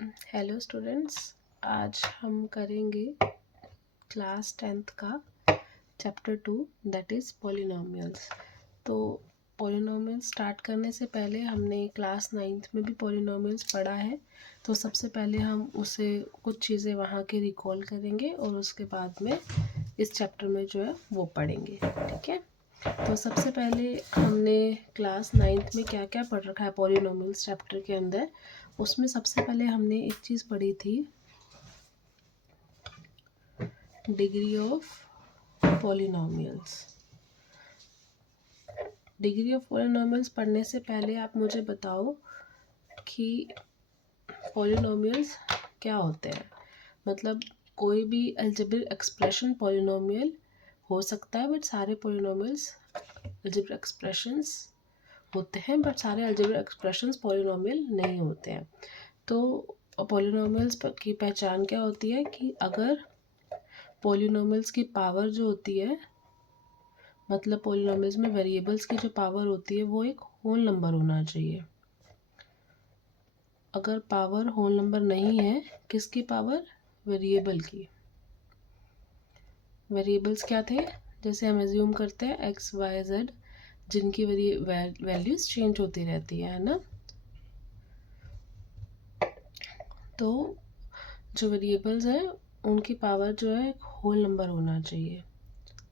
Hello students, आज हम करेंगे क्लास 10th का चैप्टर 2 दैट इज़ पॉलिनोमियल्स। तो पॉलिनोमियल्स स्टार्ट करने से पहले हमने क्लास 9th में भी पॉलिनोमियल्स पढ़ा है, तो सबसे पहले हम उसे कुछ चीज़ें वहाँ के रिकॉल करेंगे और उसके बाद में इस चैप्टर में जो है वो पढ़ेंगे। ठीक है, तो सबसे पहले हमने क्लास 9th में क्या क्या पढ़ रखा है पॉलिनोमियल्स चैप्टर के अंदर। उसमें सबसे पहले हमने एक चीज़ पढ़ी थी, degree of polynomials. Degree of polynomials पढ़ने से पहले आप मुझे बताओ कि पॉलिनोमियल्स क्या होते हैं। मतलब कोई भी अलजेब्रिक एक्सप्रेशन पॉलिनोमियल हो सकता है, बट सारे पॉलिनोमियल्स अलजेब्रिक एक्सप्रेशंस होते हैं, बट सारे अलजेब्रिक एक्सप्रेशंस पॉलिनोमियल नहीं होते हैं। तो पॉलिनोमियल्स की पहचान क्या होती है कि अगर पॉलिनोमियल्स की पावर जो होती है, मतलब पॉलिनोमियल्स में वेरिएबल्स की जो पावर होती है वो एक होल नंबर होना चाहिए। अगर पावर होल नंबर नहीं है, किसकी पावर? वेरिएबल की। वेरिएबल्स क्या थे? जैसे हम एज्यूम करते हैं एक्स वाई जेड, जिनकी वैल्यूज चेंज होती रहती है ना। तो जो वेरिएबल्स हैं उनकी पावर जो है एक होल नंबर होना चाहिए।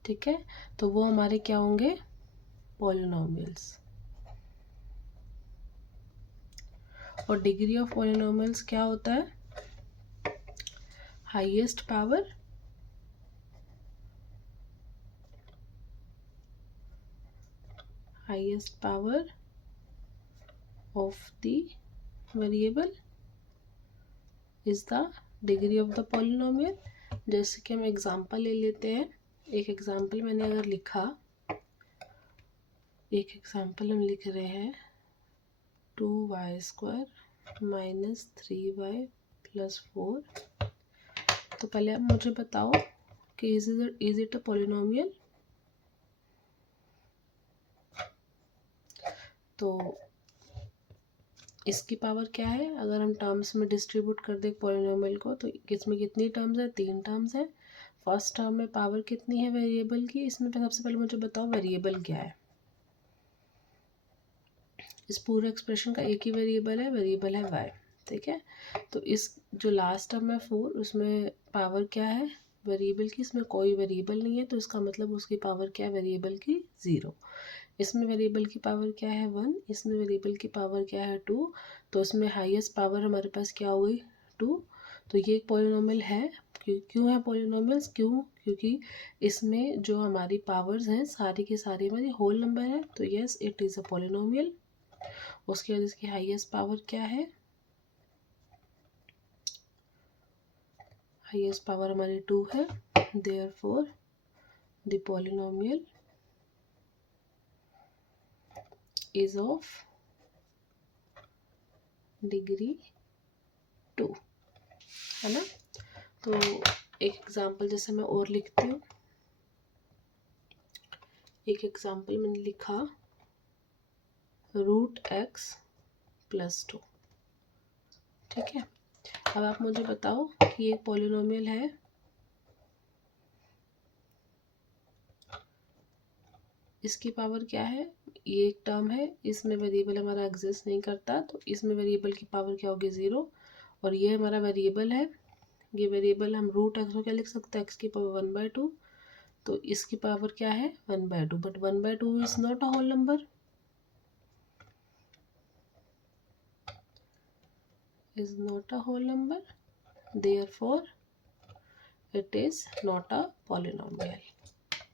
ठीक है, तो वो हमारे क्या होंगे? पॉलिनोमियल्स। और डिग्री ऑफ पॉलिनोमियल्स क्या होता है? Highest power of the variable is the degree of the polynomial. जैसे कि हम एग्जांपल ले लेते हैं। एक एग्जांपल मैंने अगर लिखा, एक एग्जांपल हम लिख रहे हैं 2y² - 3y + 4। तो पहले आप मुझे बताओ कि इज इट अ पॉलिनोमियल। तो इसकी पावर क्या है? अगर हम टर्म्स में डिस्ट्रीब्यूट कर दें पॉलिनोमियल को, तो इसमें कितनी टर्म्स है? 3 टर्म्स है। फर्स्ट टर्म में पावर कितनी है वेरिएबल की? इसमें सबसे पहले मुझे बताओ वेरिएबल क्या है। इस पूरे एक्सप्रेशन का एक ही वेरिएबल है y। ठीक है, तो इस जो लास्ट टर्म है 4, उसमें पावर क्या है वेरिएबल की? इसमें कोई वेरिएबल नहीं है, तो इसका मतलब उसकी पावर क्या है वेरिएबल की? 0। इसमें वेरिएबल की पावर क्या है? 1। इसमें वेरिएबल की पावर क्या है? 2। तो इसमें हाईएस्ट पावर हमारे पास क्या हो गई? 2। तो ये एक पॉलिनोमियल है। क्यों है पॉलिनोमियल्स? क्योंकि इसमें जो हमारी पावर्स हैं सारी की सारी हमारी होल नंबर है, तो yes it is a polynomial. उसके बाद इसकी हाईएस्ट पावर क्या है? हाईएस्ट पावर हमारी 2 है। Therefore the polynomial is of degree 2, है ना। तो एक एग्जांपल जैसे मैं और लिखती हूँ। एक एग्जांपल मैंने लिखा √x + 2। ठीक है, अब आप मुझे बताओ कि ये पॉलिनोमियल है। इसकी पावर क्या है? ये एक टर्म है, इसमें वेरिएबल हमारा एग्जिस्ट नहीं करता, तो इसमें वेरिएबल की पावर क्या होगी? 0। और ये हमारा वेरिएबल है, ये वेरिएबल हम √x को क्या लिख सकते हैं? x की पावर 1/2। तो इसकी पावर क्या है? 1/2, but 1/2 is not a whole number, therefore it is not a polynomial।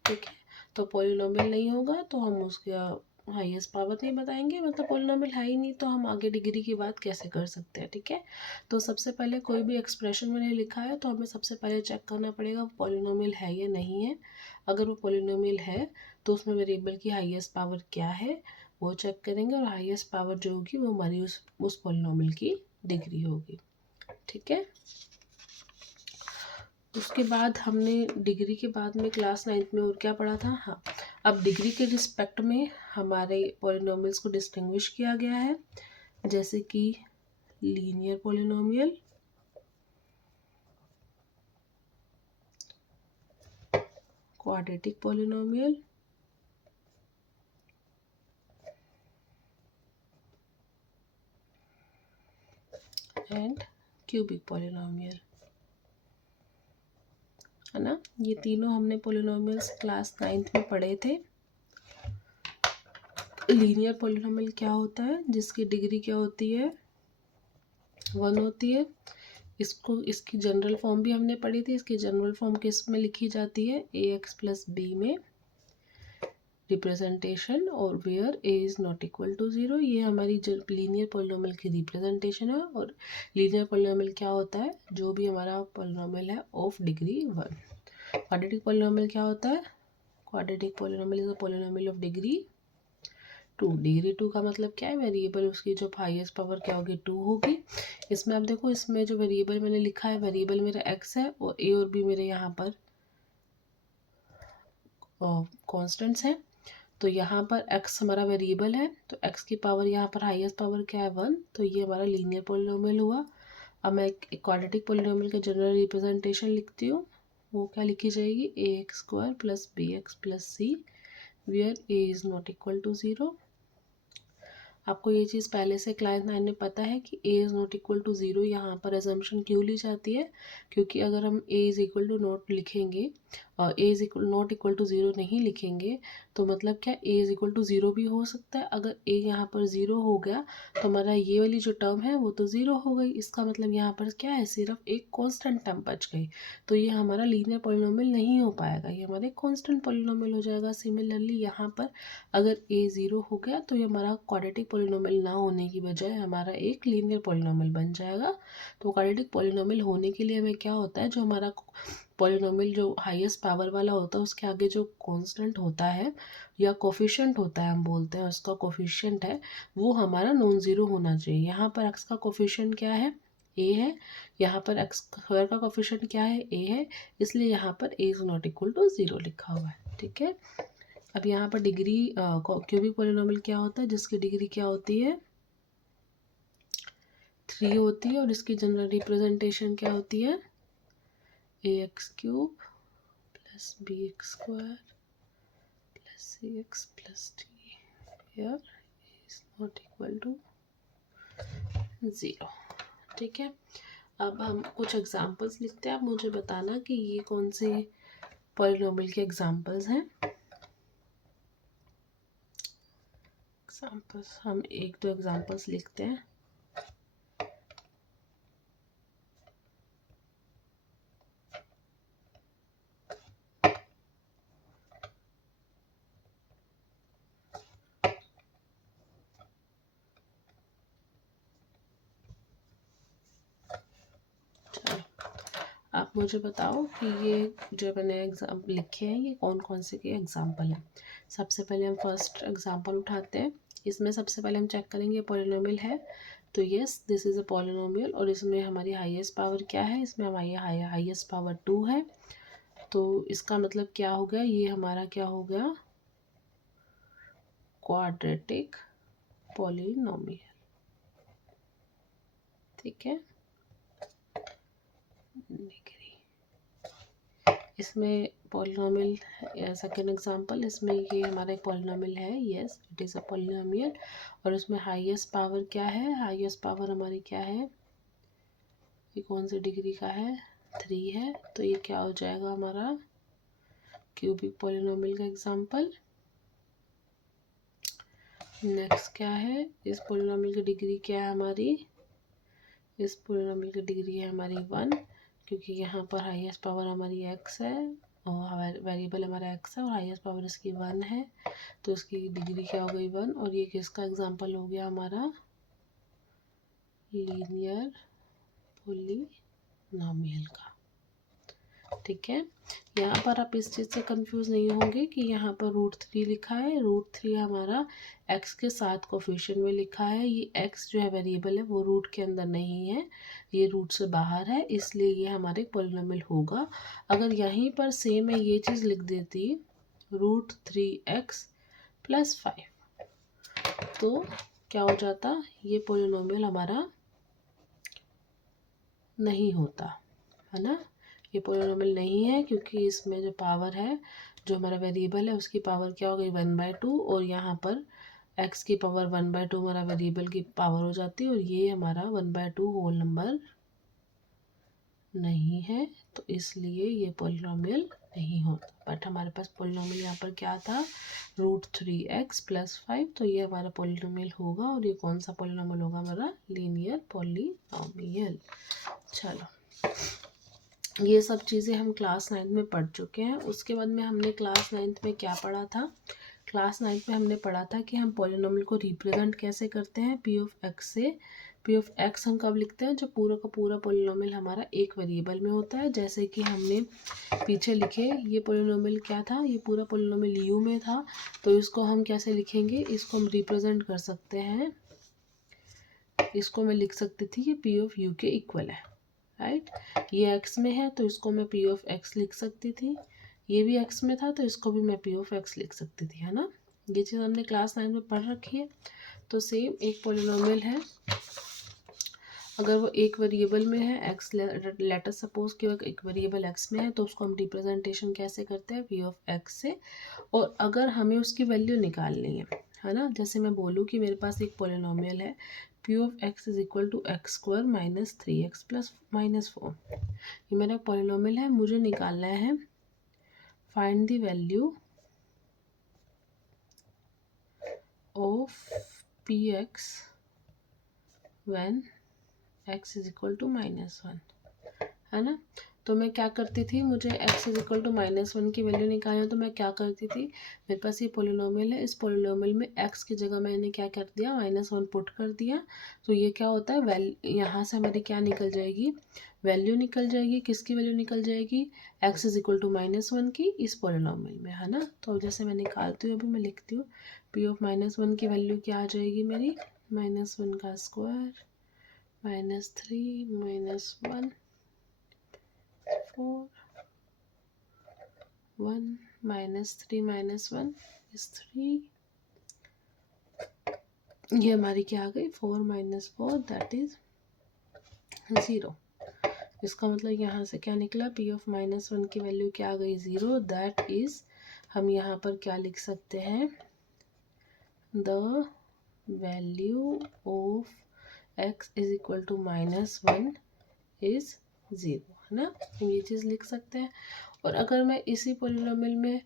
ठीक है, तो पॉलिनोमियल नहीं होगा तो हम उसका हाईएस्ट पावर नहीं बताएंगे, मतलब पॉलिनोमियल है ही नहीं, तो हम आगे डिग्री की बात कैसे कर सकते हैं। ठीक है, तो सबसे पहले कोई भी एक्सप्रेशन मैंने लिखा है तो हमें सबसे पहले चेक करना पड़ेगा वो पॉलिनोमियल है या नहीं है। अगर वो पॉलिनोमियल है तो उसमें वेरिएबल की हाईएस्ट पावर क्या है वो चेक करेंगे, और हाईएस्ट पावर जो होगी वो हमारी उस पॉलिनोमियल की डिग्री होगी। ठीक है, उसके बाद हमने डिग्री के बाद में क्लास 9th में और क्या पढ़ा था? हाँ, अब डिग्री के रिस्पेक्ट में हमारे पॉलिनोमियल्स को डिस्टिंग्विश किया गया है, जैसे कि linear polynomial, quadratic polynomial and cubic polynomial, है ना। ये तीनों हमने पोलिनोमियल्स क्लास 9th में पढ़े थे। लीनियर पोलिनोमियल क्या होता है, जिसकी डिग्री क्या होती है, 1 होती है। इसकी जनरल फॉर्म भी हमने पढ़ी थी। इसकी जनरल फॉर्म किस में लिखी जाती है, ax प्लस बी में रिप्रेजेंटेशन, और where a is not equal to 0। ये हमारी लीनियर पोलिनोमियल की रिप्रेजेंटेशन है। और लीनियर पोलिनोमियल क्या होता है, जो भी हमारा पोलिनोमियल है ऑफ डिग्री 1। क्वाड्रेटिक पोलिनोमियल क्या होता है, quadratic polynomial is a polynomial of degree 2। Degree 2 का मतलब क्या है, वेरिएबल उसकी जो हाईएस्ट पावर क्या होगी, 2 होगी। इसमें आप देखो, इसमें जो वेरिएबल मैंने लिखा है, वेरिएबल मेरा x है और a और b मेरे यहाँ पर कॉन्स्टेंट्स हैं। तो यहाँ पर x हमारा वेरिएबल है, तो x की पावर यहाँ पर हाईएस्ट पावर क्या है, 1। तो ये हमारा लीनियर पोलिनोमियल हुआ। अब मैं एक क्वाड्रेटिक पोलिनोमियल का जनरल रिप्रेजेंटेशन लिखती हूँ। वो क्या लिखी जाएगी, ax² plus bx plus c where a is not equal to 0। आपको ये चीज़ पहले से क्लास 9 में पता है कि a is not equal to 0 यहाँ पर एजम्पशन क्यों ली जाती है, क्योंकि अगर हम a is equal to not लिखेंगे और a is not equal to 0 नहीं लिखेंगे, तो मतलब क्या, a इज़ इक्वल टू 0 भी हो सकता है। अगर a यहाँ पर 0 हो गया तो हमारा ये वाली जो टर्म है वो तो 0 हो गई। इसका मतलब यहाँ पर क्या है, सिर्फ एक कॉन्स्टेंट टर्म बच गई। तो ये हमारा लीनियर पोलिनोमियल नहीं हो पाएगा, ये हमारे कॉन्स्टेंट पोलिनोमियल हो जाएगा। सिमिलरली यहाँ पर अगर a 0 हो गया तो ये हमारा क्वाड्रेटिक पोलिनोमियल ना होने की बजाय हमारा एक लीनियर पोलिनोमियल बन जाएगा। तो क्वाड्रेटिक पोलिनोमियल होने के लिए हमें क्या होता है, जो हमारा पोलिनोमियल जो हाईएस्ट पावर वाला होता है उसके आगे जो कांस्टेंट होता है या कोफिशिएंट होता है, हम बोलते हैं उसका कोफिशिएंट है, वो हमारा नॉन ज़ीरो होना चाहिए। यहाँ पर x का कोफिशिएंट क्या है, a है। यहाँ पर x² का कोफिशिएंट क्या है, a है। इसलिए यहाँ पर a is not equal to 0 लिखा हुआ है, ठीक है। अब यहाँ पर डिग्री क्यूबिक पोलिनोमियल क्या होता है, जिसकी डिग्री क्या होती है, 3 होती है। और इसकी जनरल रिप्रेजेंटेशन क्या होती है, ax³ plus bx² plus cx plus d where is not equal to 0, ठीक है। अब हम कुछ एग्जांपल्स लिखते हैं। आप मुझे बताना कि ये कौन से पोलिनोमियल के एग्जांपल्स हैं। एग्जांपल्स, हम एक दो एग्जांपल्स लिखते हैं। आप मुझे बताओ कि ये जो मैंने एग्जाम लिखे हैं ये कौन कौन से के एग्जाम्पल हैं। सबसे पहले हम फर्स्ट एग्जाम्पल उठाते हैं। इसमें सबसे पहले हम चेक करेंगे पॉलिनोमियल है, तो yes this is a polynomial. और इसमें हमारी हाईएस्ट पावर क्या है, इसमें हमारी हाईएस्ट पावर 2 है। तो इसका मतलब क्या हो गया, ये हमारा क्या हो गया, क्वाड्रेटिक पॉलिनोमियल, ठीक है। इसमें पॉलिनोमियल सेकेंड एग्जांपल, इसमें ये हमारा एक पॉलिनोमियल है, yes it is a polynomial. और इसमें हाईएस्ट पावर क्या है, हाईएस्ट पावर हमारी क्या है, ये कौन सी डिग्री का है, 3 है। तो ये क्या हो जाएगा हमारा क्यूबिक पॉलिनोमियल का एग्जांपल। नेक्स्ट क्या है, इस पॉलिनोमियल की डिग्री क्या है हमारी, इस पॉलिनोमियल की डिग्री है हमारी 1, क्योंकि यहाँ पर हाईएस्ट पावर हमारी x है और वेरिएबल हमारा x है और हाईएस्ट पावर इसकी 1 है। तो इसकी डिग्री क्या हो गई, 1। और ये किसका एग्जांपल हो गया, हमारा लीनियर पोलिनोमियल का, ठीक है। यहाँ पर आप इस चीज़ से कंफ्यूज नहीं होंगे कि यहाँ पर √3 लिखा है। √3 हमारा x के साथ कोफिशिएंट में लिखा है। ये x जो है वेरिएबल है वो रूट के अंदर नहीं है, ये रूट से बाहर है, इसलिए ये हमारे पॉलिनोमियल होगा। अगर यहीं पर सेम है ये चीज़ लिख देती √3x प्लस 5, तो क्या हो जाता, ये पॉलिनोमियल हमारा नहीं होता, है ना। ये पॉलिनॉमियल नहीं है क्योंकि इसमें जो पावर है, जो हमारा वेरिएबल है उसकी पावर क्या हो गई 1/2, और यहाँ पर x की पावर 1/2 हमारा वेरिएबल की पावर हो जाती है, और ये हमारा 1/2 होल नंबर नहीं है, तो इसलिए ये पॉलिनॉमियल नहीं होता। बट हमारे पास पॉलिनॉमियल यहाँ पर क्या था, √3x + 5, तो ये हमारा पॉलिनॉमियल होगा, और ये कौन सा पॉलिनॉमियल होगा, हमारा लीनियर पॉलिनॉमियल। चलो, ये सब चीज़ें हम क्लास 9 में पढ़ चुके हैं। उसके बाद में हमने क्लास 9 में क्या पढ़ा था, क्लास 9 में हमने पढ़ा था कि हम पॉलिनॉमियल को रिप्रेजेंट कैसे करते हैं p(x) से। p(x) हम कब लिखते हैं, जब पूरा का पूरा पॉलिनॉमियल हमारा एक वेरिएबल में होता है। जैसे कि हमने पीछे लिखे, ये पॉलिनॉमियल क्या था, ये पूरा पॉलिनॉमियल u में था, तो इसको हम कैसे लिखेंगे, इसको हम रिप्रेजेंट कर सकते हैं, इसको मैं लिख सकती थी ये p(u) के इक्वल है, राइट। ये x में है तो इसको मैं p(x) लिख सकती थी, ये भी x में था तो इसको भी मैं p(x) लिख सकती थी, है ना। ये चीज़ हमने क्लास 9 में पढ़ रखी है। तो सेम एक पॉलिनॉमियल है, अगर वो एक वेरिएबल में है x, लेटर सपोज कि एक वेरिएबल x में है, तो उसको हम रिप्रेजेंटेशन कैसे करते हैं p(x) से। और अगर हमें उसकी वैल्यू निकालनी है ना, जैसे मैं बोलूँ कि मेरे पास एक पॉलिनॉमियल है p(x) = x² - 3x + -4, ये मेरा पॉलिनॉमियल है। मुझे निकालना है find the value of px when x = -1, है ना। तो मैं क्या करती थी, मुझे x = -1 की वैल्यू निकालनी है, तो मैं क्या करती थी, मेरे पास ये पॉलिनॉमियल है, इस पॉलिनॉमियल में x की जगह मैंने क्या कर दिया, -1 पुट कर दिया। तो ये क्या होता है, यहाँ से हमारी क्या निकल जाएगी, वैल्यू निकल जाएगी, किसकी वैल्यू निकल जाएगी, x = -1 की इस पॉलिनॉमियल में, है ना। तो जैसे मैं निकालती हूँ, अभी मैं लिखती हूँ p(-1) की वैल्यू क्या आ जाएगी मेरी, -1 का स्क्वायर -3 -1 4 1 -3 -1 is 3, ये हमारी क्या आ गई 4 - 4 दैट इज 0। इसका मतलब यहाँ से क्या निकला, p(-1) की वैल्यू क्या आ गई 0, दैट इज हम यहाँ पर क्या लिख सकते हैं, the value of x = -1 is 0, है ना। हम ये चीज़ लिख सकते हैं। और अगर मैं इसी पॉलिनॉमियल में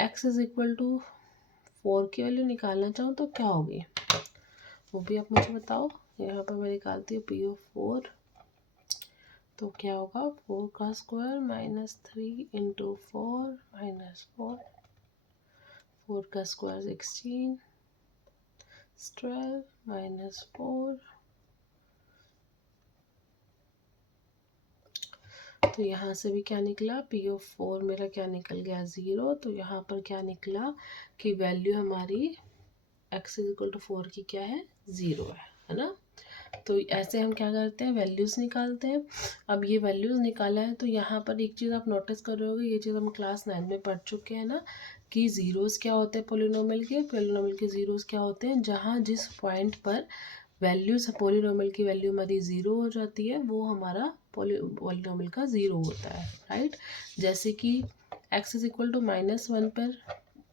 x = 4 की वैल्यू निकालना चाहूँ तो क्या होगी, वो भी आप मुझे बताओ। यहाँ पर मैं निकालती हूँ p(4), तो क्या होगा 4 का स्क्वायर -3 × 4 -4, 4 का स्क्वायर 16 12 -4, तो यहाँ से भी क्या निकला, p(4) मेरा क्या निकल गया 0। तो यहाँ पर क्या निकला कि वैल्यू हमारी x = 4 की क्या है 0 है ना। तो ऐसे हम क्या करते हैं, वैल्यूज़ निकालते हैं। अब ये वैल्यूज़ निकाला है, तो यहाँ पर एक चीज़ आप नोटिस कर रहे होगे, ये चीज़ हम क्लास 9 में पढ़ चुके हैं ना, कि ज़ीरोज़ क्या होते हैं पॉलिनॉमियल के ज़ीरोज़ क्या होते हैं, जहाँ जिस पॉइंट पर वैल्यूज पॉलिनॉमियल की वैल्यू हमारी 0 हो जाती है, वो हमारा पॉलिनॉमियल का 0 होता है, राइट। जैसे कि x = -1 पर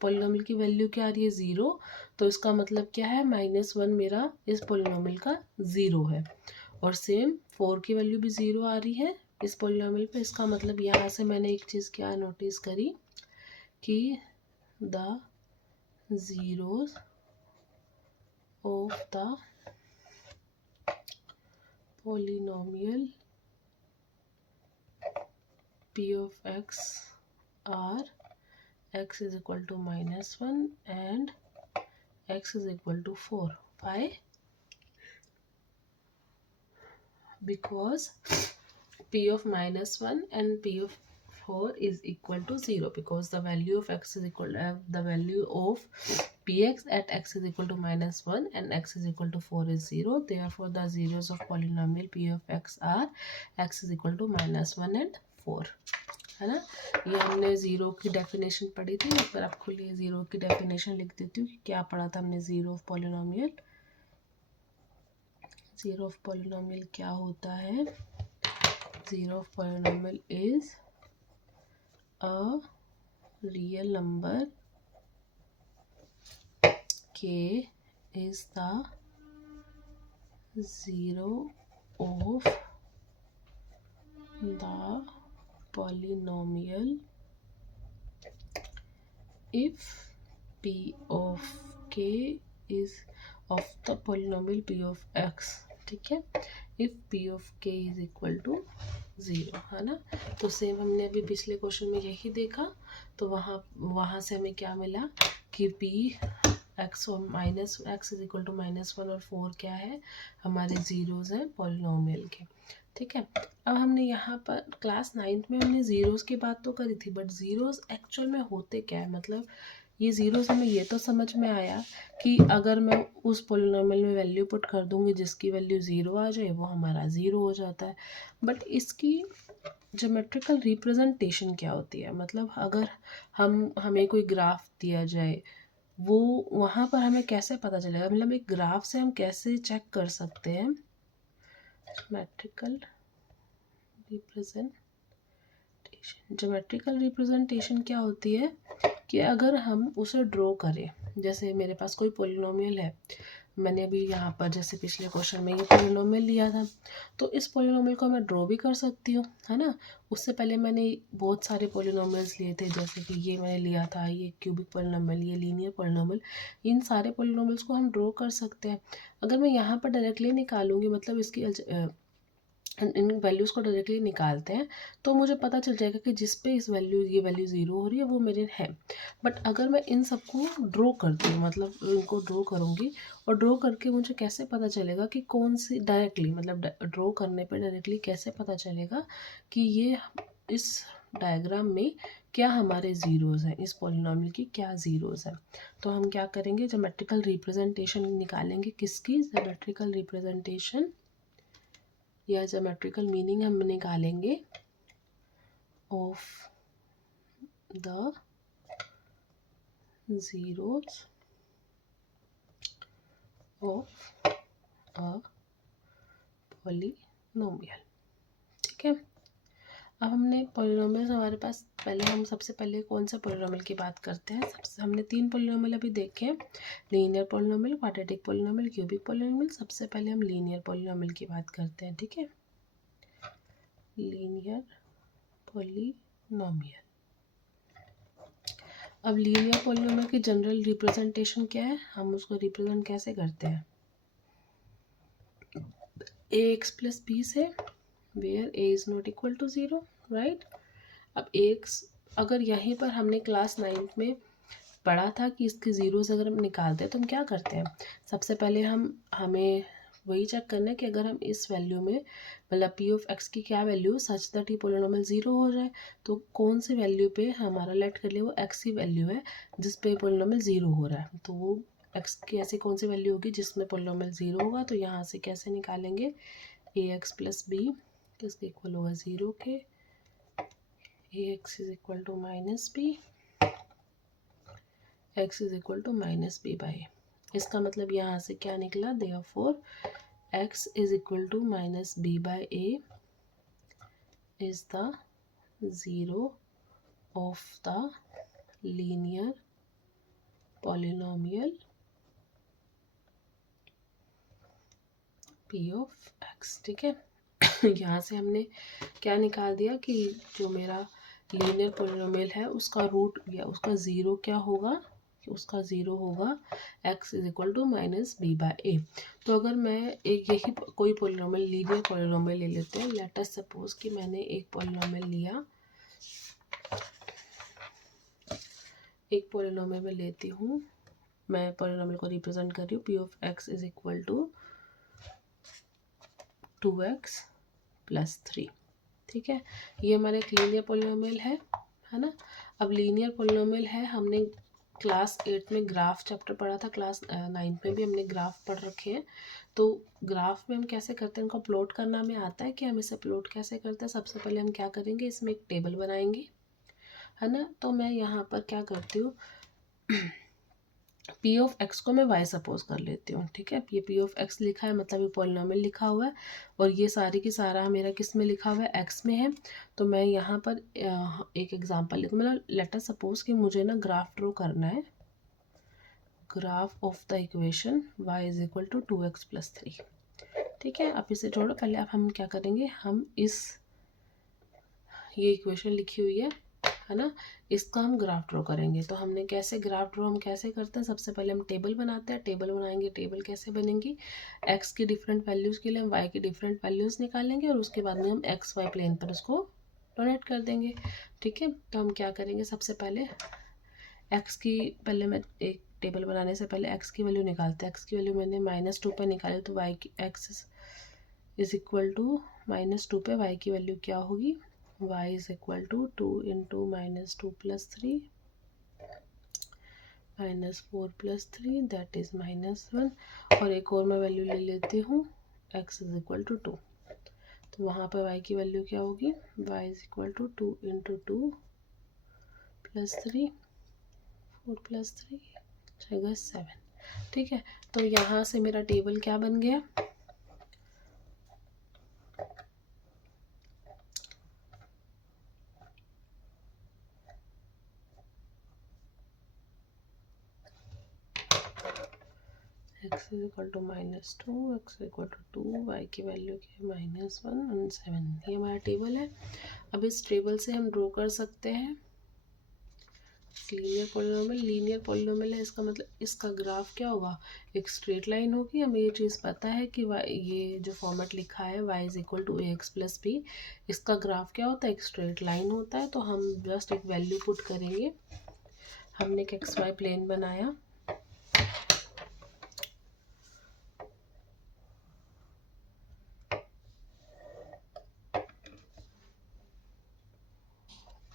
पॉलिनॉमियल की वैल्यू क्या आ रही है 0, तो इसका मतलब क्या है, -1 मेरा इस पॉलिनॉमियल का 0 है। और सेम 4 की वैल्यू भी 0 आ रही है इस पॉलिनॉमियल पे। इसका मतलब यहाँ से मैंने एक चीज़ क्या नोटिस करी कि the zeros of the polynomial p(x) are x = -1 and x = 4. Why? Because p(-1) and p(4) is equal to 0, because the value of x is equal the value of px at x = -1 and x = 4 is 0. Therefore, the zeros of polynomial p(x) are x = -1 and 4, है ना। ये हमने zero की definition पढ़ी थी। एक बार आप खुलिए zero की डेफिनेशन लिख देती हूँ कि क्या पढ़ा था हमने। ज़ीरो ऑफ पॉलिनॉमियल क्या होता है, zero of polynomial is a real number, k is the zero of the polynomial if p of k is of the polynomial p of x, ठीक है, if p of k is equal to 0, है ना। तो same हमने अभी पिछले question में यही देखा, तो वहाँ से हमें क्या मिला कि p x और minus x is equal to -1 और 4 क्या है, हमारे ज़ीरोज़ हैं पॉलिनोमियल के, ठीक है। अब हमने यहाँ पर क्लास 9th में हमने ज़ीरोज़ की बात तो करी थी, बट ज़ीरोज़ एक्चुअल में होते क्या है, मतलब ये ज़ीरोज़ हमें ये तो समझ में आया कि अगर मैं उस पॉलिनोमियल में वैल्यू पुट कर दूँगी जिसकी वैल्यू 0 आ जाए, वो हमारा 0 हो जाता है। बट इसकी ज्योमेट्रिकल रिप्रेजेंटेशन क्या होती है, मतलब अगर हमें कोई ग्राफ दिया जाए, वो वहाँ पर हमें कैसे पता चलेगा, मतलब एक ग्राफ से हम कैसे चेक कर सकते हैं ज्योमेट्रिकल रिप्रेजेंटेशन। ज्योमेट्रिकल रिप्रेजेंटेशन क्या होती है कि अगर हम उसे ड्रॉ करें, जैसे मेरे पास कोई पॉलिनोमियल है, मैंने अभी यहाँ पर जैसे पिछले क्वेश्चन में ये पॉलिनोमियल लिया था, तो इस पॉलिनोमियल को मैं ड्रॉ भी कर सकती हूँ, है ना। उससे पहले मैंने बहुत सारे पॉलिनोमियल्स लिए थे, जैसे कि ये मैंने लिया था, ये क्यूबिक पॉलिनोमियल, ये लीनियर पॉलिनोमियल, इन सारे पॉलिनोमियल्स को हम ड्रॉ कर सकते हैं। अगर मैं यहाँ पर डायरेक्टली निकालूंगी, मतलब इसकी इन वैल्यूज़ को डायरेक्टली निकालते हैं, तो मुझे पता चल जाएगा कि जिस पे ये वैल्यू 0 हो रही है वो मेरे है। बट अगर मैं इन सबको ड्रॉ करती हूँ, मतलब इनको ड्रॉ करूँगी, और ड्रॉ करके मुझे कैसे पता चलेगा कि कौन सी डायरेक्टली, मतलब ड्रॉ करने पे डायरेक्टली कैसे पता चलेगा कि ये इस डायग्राम में क्या हमारे ज़ीरोज़ हैं, इस पॉलिनोमियल की क्या ज़ीरोज़ हैं। तो हम क्या करेंगे, ज्योमेट्रिकल रिप्रेजेंटेशन निकालेंगे, किसकी, ज्योमेट्रिकल रिप्रेजेंटेशन या ज्योमेट्रिकल मीनिंग हम निकालेंगे of the zeros of a polynomial, ठीक है। अब हमने पॉलिनोमियल्स हमारे पास, हम सबसे पहले कौन सा पॉलिनोमियल की बात करते हैं, सबसे हमने 3 पॉलिनोमियल अभी देखे हैं, linear polynomial, quadratic polynomial, cubic polynomial. सबसे पहले हम लीनियर पॉलिनोमियल की बात करते हैं, ठीक है, लीनियर पॉलिनोमियल। अब लीनियर पॉलिनोमियल की जनरल रिप्रेजेंटेशन क्या है, हम उसको रिप्रेजेंट कैसे करते हैं, ax प्लस b से, where a is not equal to 0, right. अब ax, अगर यहीं पर हमने क्लास 9th में पढ़ा था कि इसके ज़ीरोज़ अगर हम निकालते हैं तो हम क्या करते हैं, सबसे पहले हमें वही चेक करना है कि अगर हम इस वैल्यू में, मतलब p ऑफ x की क्या वैल्यू सच दैट ये पॉलिनोमियल 0 हो जाए, तो कौन सी वैल्यू पे हमारा, लेट कर लिए वो x की वैल्यू है जिस पे पॉलिनोमियल 0 हो रहा है, तो वो x की ऐसी कौन सी वैल्यू होगी जिसमें पॉलिनोमियल 0 होगा। तो यहाँ से कैसे निकालेंगे, ax प्लस b किसके इक्वल होगा, 0 के, ax is equal to minus b, x is equal to minus B by. इसका मतलब यहाँ से क्या निकला, therefore x is equal to minus B by a is the zero of the linear polynomial p of x, ठीक है। यहाँ से हमने क्या निकाल दिया कि जो मेरा लीनियर पॉलिनोमियल है उसका रूट या उसका ज़ीरो क्या होगा, उसका ज़ीरो होगा x is equal to minus B by A. तो अगर मैं एक यही कोई पॉलिनोमियल, लीनियर पॉलिनोमियल ले लेते हैं, लेट अस सपोज कि मैंने एक पॉलिनोमियल लिया, एक पॉलिनोमियल में लेती हूँ, मैं पॉलिनोमियल को रिप्रेजेंट कर रही हूँ, p of x is equal to 2x plus 3, ठीक है। ये हमारा एक लीनियर पॉलिनोमियल है ना। अब लीनियर पॉलिनोमियल है, हमने क्लास 8 में ग्राफ चैप्टर पढ़ा था, क्लास 9 में भी हमने ग्राफ पढ़ रखे हैं। तो ग्राफ में हम कैसे करते हैं, इनको प्लॉट करना हमें आता है कि हम इसे प्लॉट कैसे करते हैं। सबसे पहले हम क्या करेंगे, इसमें एक टेबल बनाएंगे, है ना। तो मैं यहाँ पर क्या करती हूँ, पी ऑफ एक्स को मैं वाई सपोज कर लेती हूँ, ठीक है। ये पी ऑफ एक्स लिखा है मतलब ये पॉलिनॉमियल लिखा हुआ है, और ये सारी की सारा मेरा किस में लिखा हुआ है, एक्स में है। तो मैं यहाँ पर एक एग्जांपल लेती हूँ, मतलब लेट अस सपोज कि मुझे ना ग्राफ ड्रॉ करना है, graph of the equation y is equal to 2x+3, ठीक है। अब इसे छोड़ो, पहले अब हम क्या करेंगे, हम ये इक्वेशन लिखी हुई है ना, इसका हम ग्राफ ड्रॉ करेंगे। तो हमने कैसे ग्राफ ड्रॉ हम कैसे करते हैं, सबसे पहले हम टेबल बनाते हैं, टेबल बनाएंगे। टेबल कैसे बनेंगी, एक्स की डिफरेंट वैल्यूज़ के लिए हम वाई की डिफरेंट वैल्यूज़ निकालेंगे, और उसके बाद में हम एक्स वाई प्लेन पर उसको डोनेट कर देंगे, ठीक है। तो हम क्या करेंगे, सबसे पहले एक्स की, पहले मैं एक टेबल बनाने से पहले एक्स की वैल्यू निकालते हैं। एक्स की वैल्यू मैंने -2 पे निकाली, तो वाई की एक्स इज इक्वल टू -2 पे वाई की वैल्यू क्या होगी, y is equal to 2 into -2+3 -4+3 that is -1, और एक और मैं वैल्यू ले लेती हूँ x इज इक्वल टू 2। तो वहाँ पर y की वैल्यू क्या होगी, y is equal to 2 into 2+3 4+3 जाएगा 7, ठीक है। तो यहाँ से मेरा टेबल क्या बन गया, x is equal to -2, x is equal to 2, y की वैल्यू की -1 और 7, ये हमारा टेबल है। अब इस टेबल से हम ड्रॉ कर सकते हैं लीनियर पॉलिनोमियल है, इसका मतलब इसका ग्राफ क्या होगा, एक स्ट्रेट लाइन होगी। हमें ये चीज़ पता है कि ये जो फॉर्मेट लिखा है y is equal to ax+b, इसका ग्राफ क्या होता है, एक स्ट्रेट लाइन होता है। तो हम जस्ट एक वैल्यू पुट करेंगे, हमने एक एक्स वाई प्लेन बनाया,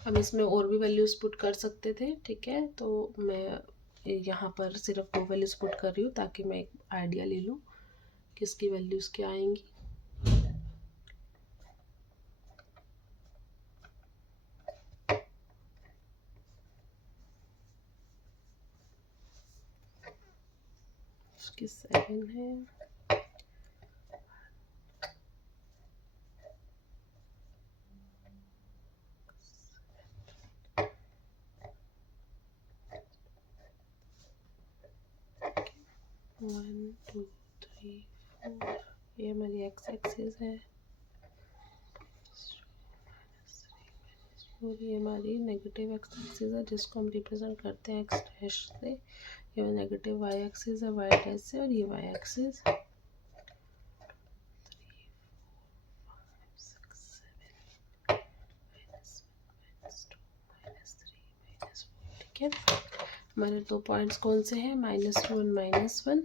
हम इसमें और भी वैल्यूज़ पुट कर सकते थे, ठीक है। तो मैं यहाँ पर सिर्फ 2 वैल्यूज़ पुट कर रही हूँ ताकि मैं एक आइडिया ले लूँ किसकी वैल्यूज़ क्या आएंगी। उसकी 7 है, 1 2 3 4, ये हमारी एक्स एक्सिस है, और ये हमारी नेगेटिव एक्स एक्सिस है जिसको हम रिप्रेजेंट करते हैं एक्स डैश से। ये नेगेटिव वाई एक्सिस है वाई डैश से, और ये वाई एक्सिस 3 4 5 6 7 -1 -2 -3 -4, ठीक है। हमारे 2 पॉइंट्स कौन से हैं, -2 और -1।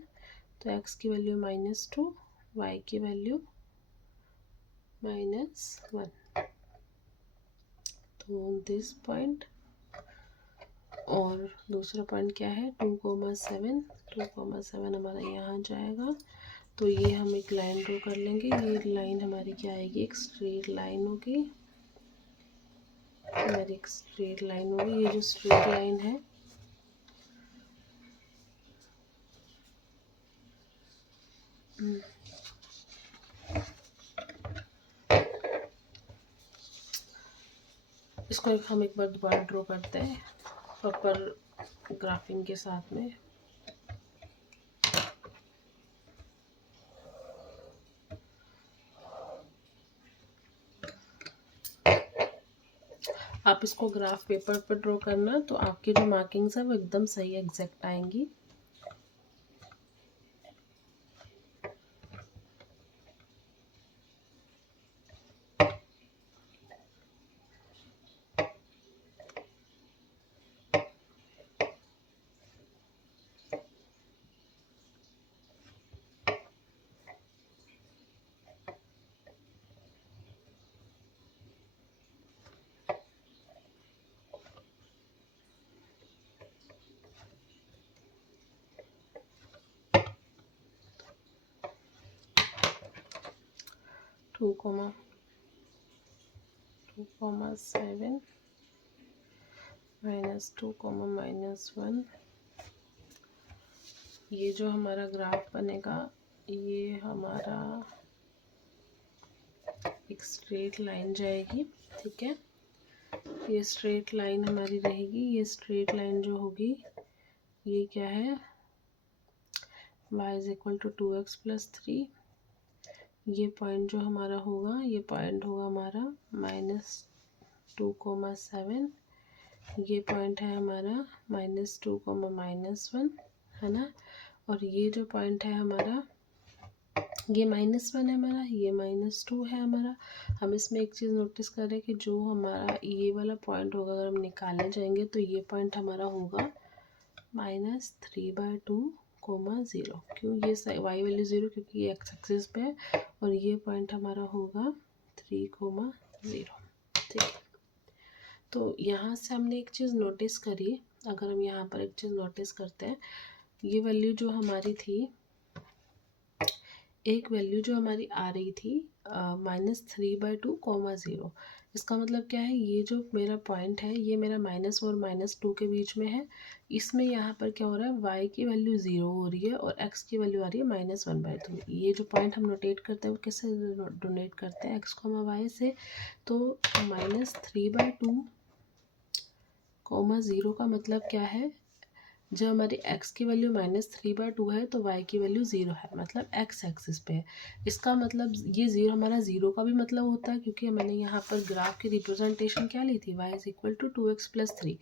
तो एक्स की वैल्यू -2, वाई की वैल्यू -1, तो दिस पॉइंट। और दूसरा पॉइंट क्या है, 2,7, 2,7 हमारा यहाँ जाएगा। तो ये हम एक लाइन ड्रॉ कर लेंगे, ये लाइन हमारी क्या आएगी, एक स्ट्रेट लाइन होगी, हमारी एक स्ट्रेट लाइन होगी। ये जो स्ट्रेट लाइन है इसको हम एक बार दोबारा ड्रॉ करते हैं प्रॉपर ग्राफिंग के साथ में। आप इसको ग्राफ पेपर पर ड्रॉ करना, तो आपकी जो मार्किंग्स है वो एकदम सही एग्जैक्ट आएंगी। टू कोमा 7 -2, -1, ये जो हमारा ग्राफ बनेगा ये हमारा एक स्ट्रेट लाइन जाएगी, ठीक है। ये स्ट्रेट लाइन हमारी रहेगी। ये स्ट्रेट लाइन जो होगी ये क्या है, y is equal to 2x plus 3। ये पॉइंट जो हमारा होगा ये पॉइंट होगा हमारा -2,7। ये पॉइंट है हमारा -2,-1, है ना। और ये जो पॉइंट है हमारा ये -1 है हमारा, ये -2 है हमारा। हम इसमें एक चीज़ नोटिस कर रहे हैं कि जो हमारा ये वाला पॉइंट होगा अगर हम निकालने जाएंगे तो ये पॉइंट हमारा होगा -3/2, 0। क्यों ये y वैल्यू 0, क्योंकि ये x एक्सिस पे है। और ये पॉइंट हमारा होगा 3,0, ठीक है। तो यहाँ से हमने एक चीज़ नोटिस करी, अगर हम यहाँ पर एक चीज़ नोटिस करते हैं, ये वैल्यू जो हमारी थी, एक वैल्यू जो हमारी आ रही थी -3/2, 0। इसका मतलब क्या है, ये जो मेरा पॉइंट है ये मेरा -1 और -2 के बीच में है। इसमें यहाँ पर क्या हो रहा है, y की वैल्यू 0 हो रही है और x की वैल्यू आ रही है -1/2। ये जो पॉइंट हम नोटेट करते हैं वो कैसे डोनेट करते हैं, x, y से। तो -3/2, 0 का मतलब क्या है, जब हमारी x की वैल्यू -3/2 है तो y की वैल्यू 0 है, मतलब x एक्सिस पे है। इसका मतलब ये 0 हमारा 0 का भी मतलब होता है, क्योंकि मैंने यहाँ पर ग्राफ की रिप्रेजेंटेशन क्या ली थी, y is equal to 2x plus 3।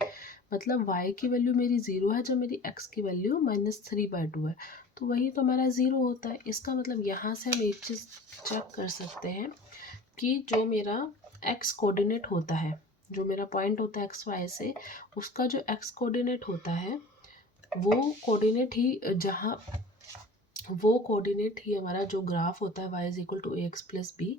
मतलब y की वैल्यू मेरी 0 है जब मेरी x की वैल्यू -3/2 है, तो वही तो हमारा 0 होता है। इसका मतलब यहाँ से हम एक चीज़ चेक कर सकते हैं कि जो मेरा x कोऑर्डिनेट होता है, जो मेरा पॉइंट होता है एक्स वाई से, उसका जो x कोऑर्डिनेट होता है वो कोऑर्डिनेट ही हमारा जो ग्राफ होता है y is equal to ax plus b,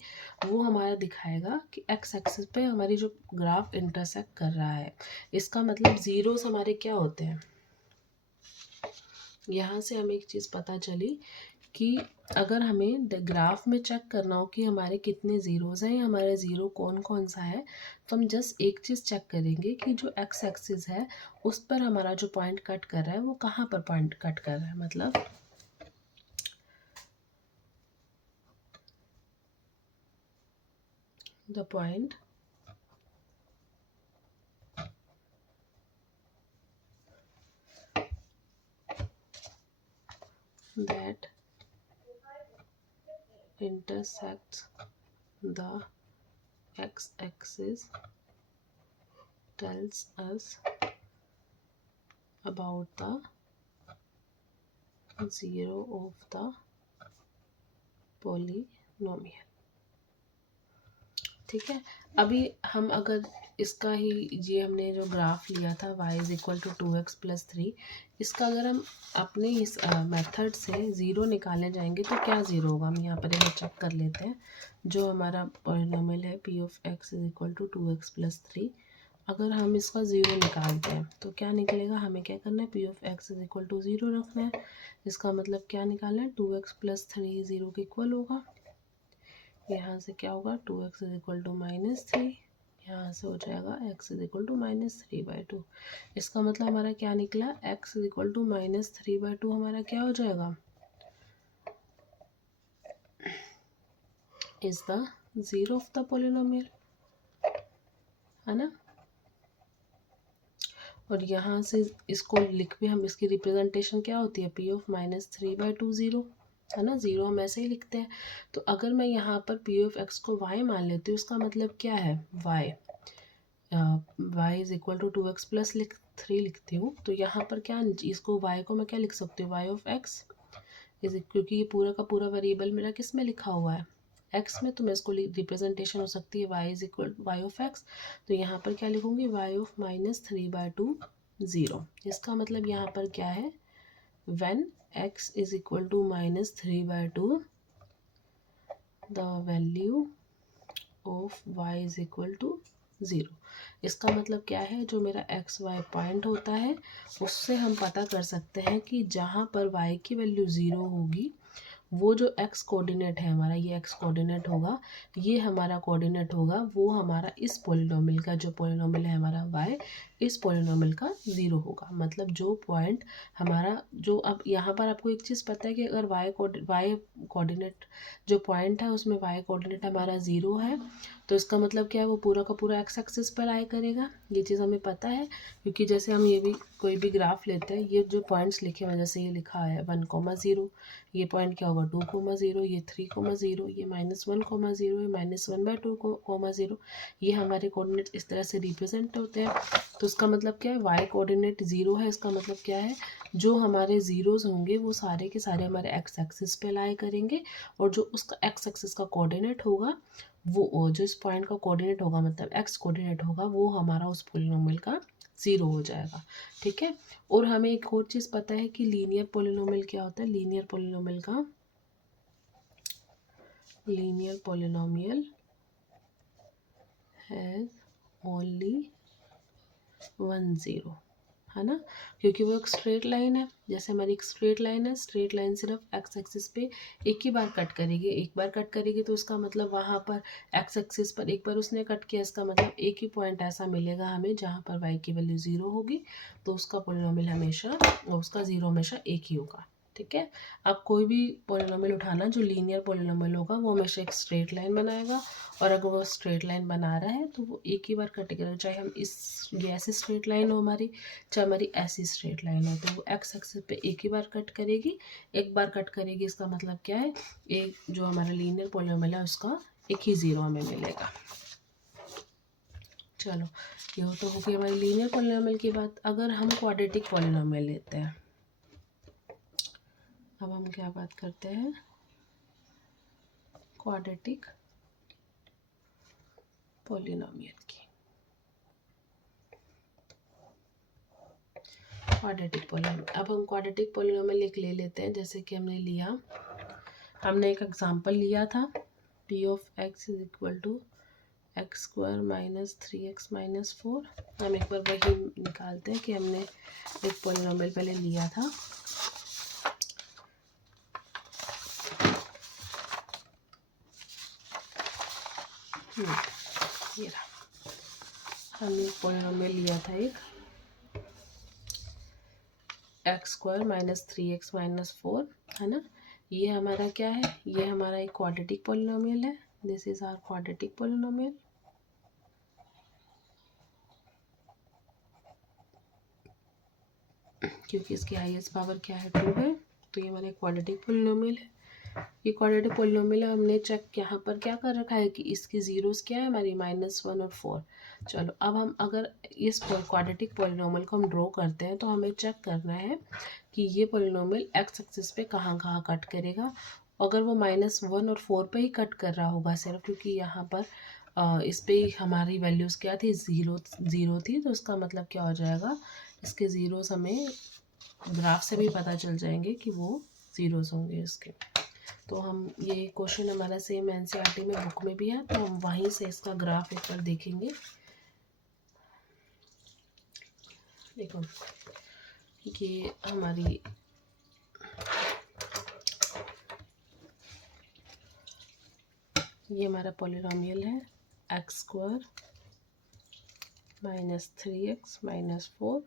वो हमारा दिखाएगा कि x एक्सिस पे हमारी जो ग्राफ इंटरसेक्ट कर रहा है। इसका मतलब जीरोस हमारे क्या होते हैं, यहाँ से हमें एक चीज़ पता चली कि अगर हमें ग्राफ में चेक करना हो कि हमारे कितने ज़ीरोज़ हैं या हमारे ज़ीरो कौन कौन सा है, तो हम जस्ट एक चीज़ चेक करेंगे कि जो एक्स एक्सिस है उस पर हमारा जो पॉइंट कट कर रहा है वो कहाँ पर पॉइंट कट कर रहा है। मतलब the point that intersects the x-axis tells us about the zero of the polynomial, ठीक है। अभी हम अगर इसका ही ये हमने जो ग्राफ लिया था y is equal to 2x plus 3, इसका अगर हम अपने इस मेथड से ज़ीरो निकालने जाएंगे तो क्या ज़ीरो होगा, हम यहाँ पर एक चेक कर लेते हैं। जो हमारा पॉलिनोमियल है p of x is equal to 2x plus 3, अगर हम इसका ज़ीरो निकालते हैं तो क्या निकलेगा, हमें क्या करना है, p of x is equal to 0 रखना है। इसका मतलब क्या निकालना है, 2x प्लस 3 0 के इक्वल होगा। यहाँ से क्या होगा, 2x इज इक्वल टू -3, यहाँ से हो जाएगा x इज इक्वल टू -3/2। इसका मतलब हमारा क्या निकला, x इज इक्वल टू -3/2 हमारा क्या हो जाएगा, is the zero of the polynomial, है ना। और यहाँ से इसको लिख भी हम, इसकी रिप्रेजेंटेशन क्या होती है, p ऑफ -3/2 0, है ना। ज़ीरो हम ऐसे ही लिखते हैं। तो अगर मैं यहाँ पर p ऑफ x को y मान लेती हूँ, इसका मतलब क्या है, y is equal to 2x plus 3 लिखती हूँ, तो यहाँ पर क्या, इसको y को मैं क्या लिख सकती हूँ, y ऑफ x इज, क्योंकि ये पूरा का पूरा वेरिएबल मेरा किस में लिखा हुआ है, x में, तो मैं इसको रिप्रेजेंटेशन हो सकती है y is equal y of x। तो यहाँ पर क्या लिखूँगी, y ऑफ -3/2 0। इसका मतलब यहाँ पर क्या है, when x is equal to -3/2 the value of y is equal to 0। इसका मतलब क्या है, जो मेरा एक्स वाई पॉइंट होता है उससे हम पता कर सकते हैं कि जहाँ पर y की वैल्यू 0 होगी, वो जो x कोऑर्डिनेट है हमारा, ये x कोऑर्डिनेट होगा, ये हमारा कोऑर्डिनेट होगा, वो हमारा इस पॉलिनोमियल का जो पॉलिनोमियल है हमारा y, इस पॉलिनोमियल का ज़ीरो होगा। मतलब जो पॉइंट हमारा जो, अब यहाँ पर आपको एक चीज़ पता है कि अगर वाई कोऑर्डिनेट जो पॉइंट है उसमें वाई कोऑर्डिनेट हमारा ज़ीरो है, तो इसका मतलब क्या है, वो पूरा का पूरा एक्स एक्सिस पर लाई करेगा। ये चीज़ हमें पता है, क्योंकि जैसे हम ये भी कोई भी ग्राफ लेते हैं, ये जो पॉइंट्स लिखे हुए हैं, जैसे ये लिखा है 1,0, ये पॉइंट क्या होगा 2,0, ये 3,0, ये -1,0, ये -1/2,0, ये हमारे कोऑर्डिनेट इस तरह से रिप्रेजेंट होते हैं। तो इसका मतलब क्या है, वाई कोऑर्डिनेट ज़ीरो है। इसका मतलब क्या है, जो हमारे ज़ीरोज़ होंगे वो सारे के सारे हमारे एक्स एक्सिस पे लाई करेंगे, और जो उसका एक्स एक्सिस का कोऑर्डिनेट होगा, वो जो इस पॉइंट का कोऑर्डिनेट होगा, मतलब एक्स कोऑर्डिनेट होगा, वो हमारा उस पॉलिनोमियल का ज़ीरो हो जाएगा। ठीक है। और हमें एक और चीज़ पता है कि लीनियर पॉलिनोमियल क्या होता है। लीनियर पॉलिनोमियल हैज़ ओनली 1 0, है ना, क्योंकि वो एक स्ट्रेट लाइन है। जैसे हमारी एक स्ट्रेट लाइन है, स्ट्रेट लाइन सिर्फ एक्स एक्सिस पे एक ही बार कट करेगी, एक बार कट करेगी, तो उसका मतलब वहाँ पर एक्स एक्सिस पर एक बार उसने कट किया, इसका मतलब एक ही पॉइंट ऐसा मिलेगा हमें जहाँ पर वाई की वैल्यू ज़ीरो होगी, तो उसका पॉलिनोमियल हमेशा, उसका ज़ीरो हमेशा एक ही होगा। ठीक है। अब कोई भी पॉलिनोमियल उठाना जो लीनियर पॉलिनोमियल होगा, वो हमेशा एक स्ट्रेट लाइन बनाएगा, और अगर वो स्ट्रेट लाइन बना रहा है तो वो एक ही बार कट करेगा, चाहे हम ये ऐसी स्ट्रेट लाइन हो हमारी, चाहे हमारी ऐसी स्ट्रेट लाइन हो, तो वो एक्स एक्सिस पे एक ही बार कट करेगी। एक बार कट करेगी, इसका मतलब क्या है, एक जो हमारा लीनियर पॉलिनोमियल है उसका एक ही ज़ीरो हमें मिलेगा। चलो, ये तो हो गई हमारी लीनियर पॉलिनोमियल की बात। अगर हम क्वाड्रेटिक पॉलिनोमियल लेते हैं, अब हम क्या बात करते हैं, क्वाड्रेटिक पॉलिनोमियल की। क्वाड्रेटिक पॉलिनोमियल, अब हम क्वाड्रेटिक पॉलिनोमियल एक ले लेते हैं। जैसे कि हमने एक एग्जांपल लिया था, p of x is equal to x square minus 3x minus 4। हम एक बार वही निकालते हैं कि हमने एक पॉलिनोमियल पहले लिया था। ये रहा, हमने एक पॉलिनोमियल लिया था, एक x square minus 3x minus 4, है ना। ये हमारा क्या है, ये हमारा एक क्वाड्रेटिक पॉलिनोमियल है। This is our quadratic polynomial. क्योंकि इसकी हाईएस्ट पावर क्या है, 2 है, तो ये हमारा क्वाड्रेटिक पॉलिनोमियल है। ये क्वाड्रेटिक पॉलिनोमियल है। हमने चेक यहाँ पर क्या कर रखा है कि इसकी ज़ीरोज़ क्या है हमारी, -1 और 4। चलो, अब हम अगर इस क्वाड्रेटिक पॉलिनोमियल को हम ड्रॉ करते हैं, तो हमें चेक करना है कि ये पॉलिनोमियल एक्स एक्सिस पे कहाँ कहाँ कट करेगा। अगर वो -1 और 4 पे ही कट कर रहा होगा सिर्फ, क्योंकि यहाँ पर इस पे हमारी वैल्यूज़ क्या थी, ज़ीरो थी, तो इसका मतलब क्या हो जाएगा, इसके ज़ीरोज़ हमें ग्राफ से भी पता चल जाएंगे कि वो ज़ीरोज़ होंगे इसके। तो हम, ये क्वेश्चन हमारा सेम एनसीईआरटी में बुक में भी है, तो हम वहीं से इसका ग्राफ एक बार देखेंगे। देखो, ये हमारी ये हमारा पॉलिनोमियल है x square minus 3x minus 4।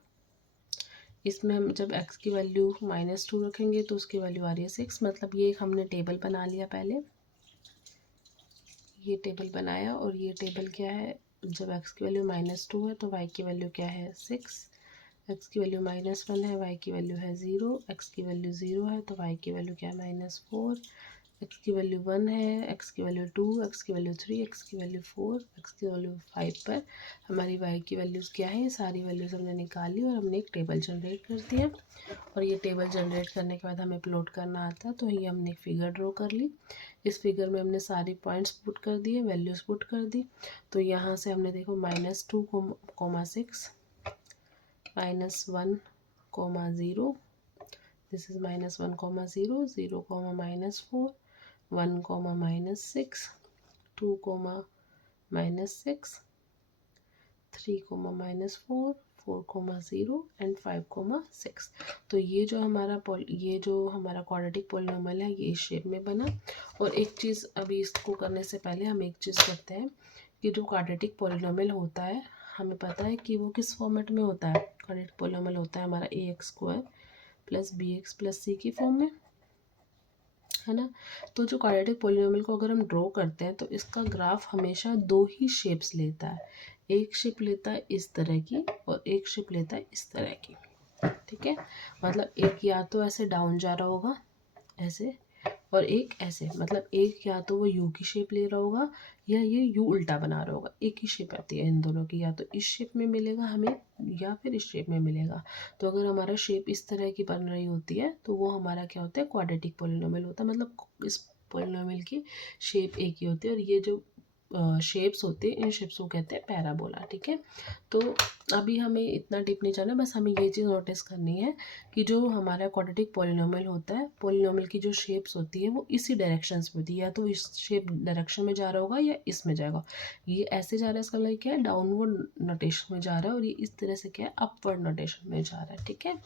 इसमें हम जब x की वैल्यू -2 रखेंगे तो उसकी वैल्यू आ रही है 6। मतलब ये हमने टेबल बना लिया पहले, ये टेबल बनाया, और ये टेबल क्या है, जब x की वैल्यू -2 है तो y की वैल्यू क्या है 6, x की वैल्यू -1 है, y की वैल्यू है 0, x की वैल्यू 0 है तो y की वैल्यू क्या है -4, x की वैल्यू 1 है, x की वैल्यू 2, x की वैल्यू 3, x की वैल्यू 4, x की वैल्यू 5 पर हमारी y की वैल्यूज़ क्या है, सारी वैल्यूज़ हमने निकाली और हमने एक टेबल जनरेट कर दिया। और ये टेबल जनरेट करने के बाद हमें प्लॉट करना आता है, तो ये हमने एक फिगर ड्रॉ कर ली। इस फिगर में हमने सारी पॉइंट्स पुट कर दिए, वैल्यूज़ पुट कर दी। तो यहाँ से हमने देखो -2, -6, -1, -0, दिस इज -1, -0, 0, -4, 1, -6, 2, -6, 3, -4, 4, 0 एंड 5, 6। तो ये जो हमारा क्वाड्रेटिक पॉलिनोमियल है, ये इस शेप में बना। और एक चीज़, अभी इसको करने से पहले हम एक चीज़ करते हैं कि जो क्वाड्रेटिक पॉलिनोमियल होता है, हमें पता है कि वो किस फॉर्मेट में होता है, क्वाड्रेटिक पॉलिनॉमियल होता है हमारा ax² + bx + c की फॉर्म में, है ना। तो जो क्वाड्रेटिक पॉलिनॉमियल को अगर हम ड्रॉ करते हैं तो इसका ग्राफ हमेशा दो ही शेप्स लेता है, एक शेप लेता है इस तरह की और एक शेप लेता है इस तरह की, ठीक है। मतलब एक या तो ऐसे डाउन जा रहा होगा ऐसे, और एक ऐसे, मतलब एक या तो वो यू की शेप ले रहा होगा या ये यू उल्टा बना रहा होगा, एक ही शेप आती है इन दोनों की, या तो इस शेप में मिलेगा हमें या फिर इस शेप में मिलेगा। तो अगर हमारा शेप इस तरह की बन रही होती है तो वो हमारा क्या होता है, क्वाड्रेटिक पॉलिनॉमियल होता है। मतलब इस पॉलिनॉमियल की शेप एक ही होती है, और ये जो शेप्स होते हैं इन शेप्स को कहते हैं पैराबोला, ठीक है। तो अभी हमें इतना डीप नहीं जाना, बस हमें ये चीज़ नोटिस करनी है कि जो हमारा क्वाड्रेटिक पॉलिनॉमियल होता है, पॉलिनॉमियल की जो शेप्स होती है वो इसी डायरेक्शंस में होती है, या तो इस शेप डायरेक्शन में जा रहा होगा या इसमें जाएगा। ये ऐसे जा रहा है, इसका मतलब क्या है, डाउनवर्ड नोटेशन में जा रहा है, और ये इस तरह से क्या है, अपवर्ड नोटेशन में जा रहा है, ठीक है।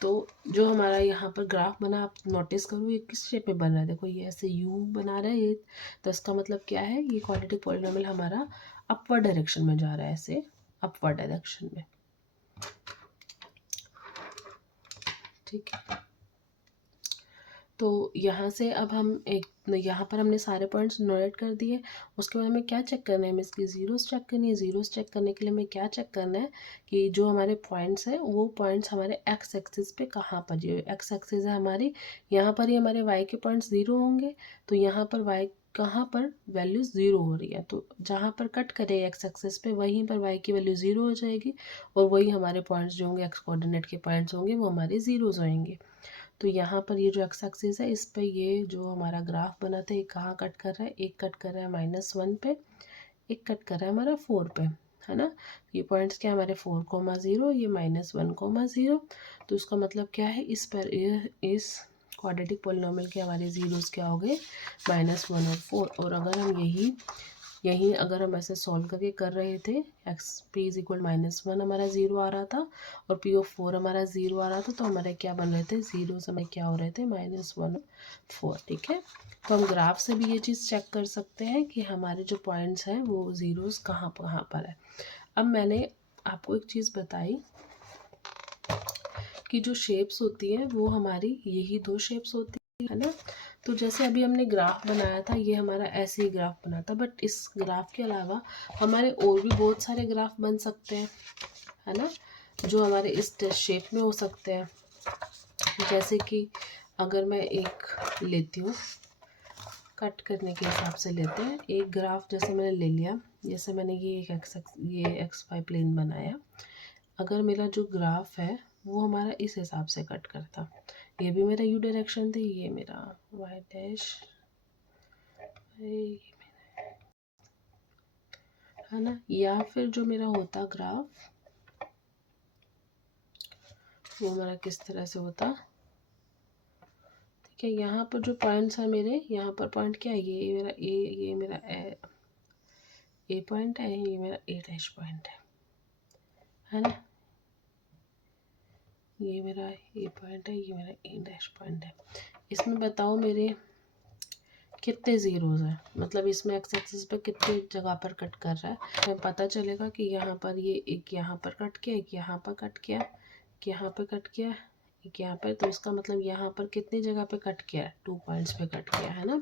तो जो हमारा यहाँ पर ग्राफ बना, आप नोटिस करो ये किस शेप में बन रहा है, देखो ये ऐसे यू बना रहा है ये, तो इसका मतलब क्या है, ये क्वाड्रेटिक पॉलिनॉमियल हमारा अपवर्ड डायरेक्शन में जा रहा है, ऐसे अपवर्ड डायरेक्शन में, ठीक है। तो यहाँ से अब हम एक, यहाँ पर हमने सारे पॉइंट्स नोट कर दिए। उसके बाद हमें क्या चेक करना है, हमें इसकी ज़ीरोस चेक करनी है। ज़ीरोस चेक करने के लिए हमें क्या चेक करना है कि जो हमारे पॉइंट्स हैं वो पॉइंट्स हमारे एक्स एक्सिस पे कहाँ पर, जो एक्स एक्सिस है हमारी, यहाँ पर ही हमारे वाई के पॉइंट्स 0 होंगे, तो यहाँ पर वाई कहाँ पर वैल्यू 0 हो रही है, तो जहाँ पर कट करे एक्स एक्सिस पे वहीं पर वाई की वैल्यू 0 हो जाएगी, और वही हमारे पॉइंट्स जो होंगे एक्स कोऑर्डिनेट के पॉइंट्स होंगे वो हमारे ज़ीरोज़ होंगे। तो यहाँ पर ये जो एक्स एक्सिस है इस पे ये जो हमारा ग्राफ बना था ये कहाँ कट कर रहा है, एक कट कर रहा है -1 पे, एक कट कर रहा है हमारा 4 पे, है ना। ये पॉइंट्स क्या हमारे 4,0, ये -1,0। तो इसका मतलब क्या है, इस पर इस क्वाड्रेटिक पॉलिनॉमियल के हमारे ज़ीरोज़ क्या हो गए, -1 और 4। और अगर हम यही अगर हम ऐसे सॉल्व करके कर रहे थे, एक्स पी इज इक्वल -1 हमारा 0 आ रहा था और पी ऑफ 4 हमारा 0 आ रहा था, तो हमारे क्या बन रहे थे, जीरो हमें क्या हो रहे थे, -1 4, ठीक है। तो हम ग्राफ से भी ये चीज़ चेक कर सकते हैं कि हमारे जो पॉइंट्स हैं वो ज़ीरोज़ कहाँ पर है। अब मैंने आपको एक चीज़ बताई कि जो शेप्स होती हैं वो हमारी यही दो शेप्स होती है ना। तो जैसे अभी हमने ग्राफ बनाया था, ये हमारा ऐसे ही ग्राफ बना था, बट इस ग्राफ के अलावा हमारे और भी बहुत सारे ग्राफ बन सकते हैं, है ना, जो हमारे इस शेप में हो सकते हैं। जैसे कि अगर मैं एक लेती हूँ, कट करने के हिसाब से लेते हैं एक ग्राफ, जैसे मैंने ले लिया, जैसे मैंने ये एक एक्स वाई प्लेन बनाया। अगर मेरा जो ग्राफ है वो हमारा इस हिसाब से कट करता, ये भी मेरा यू डायरेक्शन थी, ये मेरा वाई डैश, है ना। या फिर जो मेरा होता ग्राफ वो हमारा किस तरह से होता, ठीक है। यहाँ पर जो पॉइंट्स हैं मेरे, यहाँ पर पॉइंट क्या है, ये मेरा ए पॉइंट है, ये मेरा ए डैश पॉइंट है ना। ये मेरा ए पॉइंट है, ये मेरा ए डैश पॉइंट है। इसमें बताओ मेरे कितने ज़ीरोज़ हैं, मतलब इसमें एक्स एक्सिस पे कितने जगह पर कट कर रहा है। हमें पता चलेगा कि यहाँ पर ये एक यहाँ पर कट किया, एक यहाँ पर कट किया, एक यहाँ पर कट किया, एक यहाँ पर, तो इसका मतलब यहाँ पर कितनी जगह पे कट किया है, 2 पॉइंट्स पे कट किया है ना।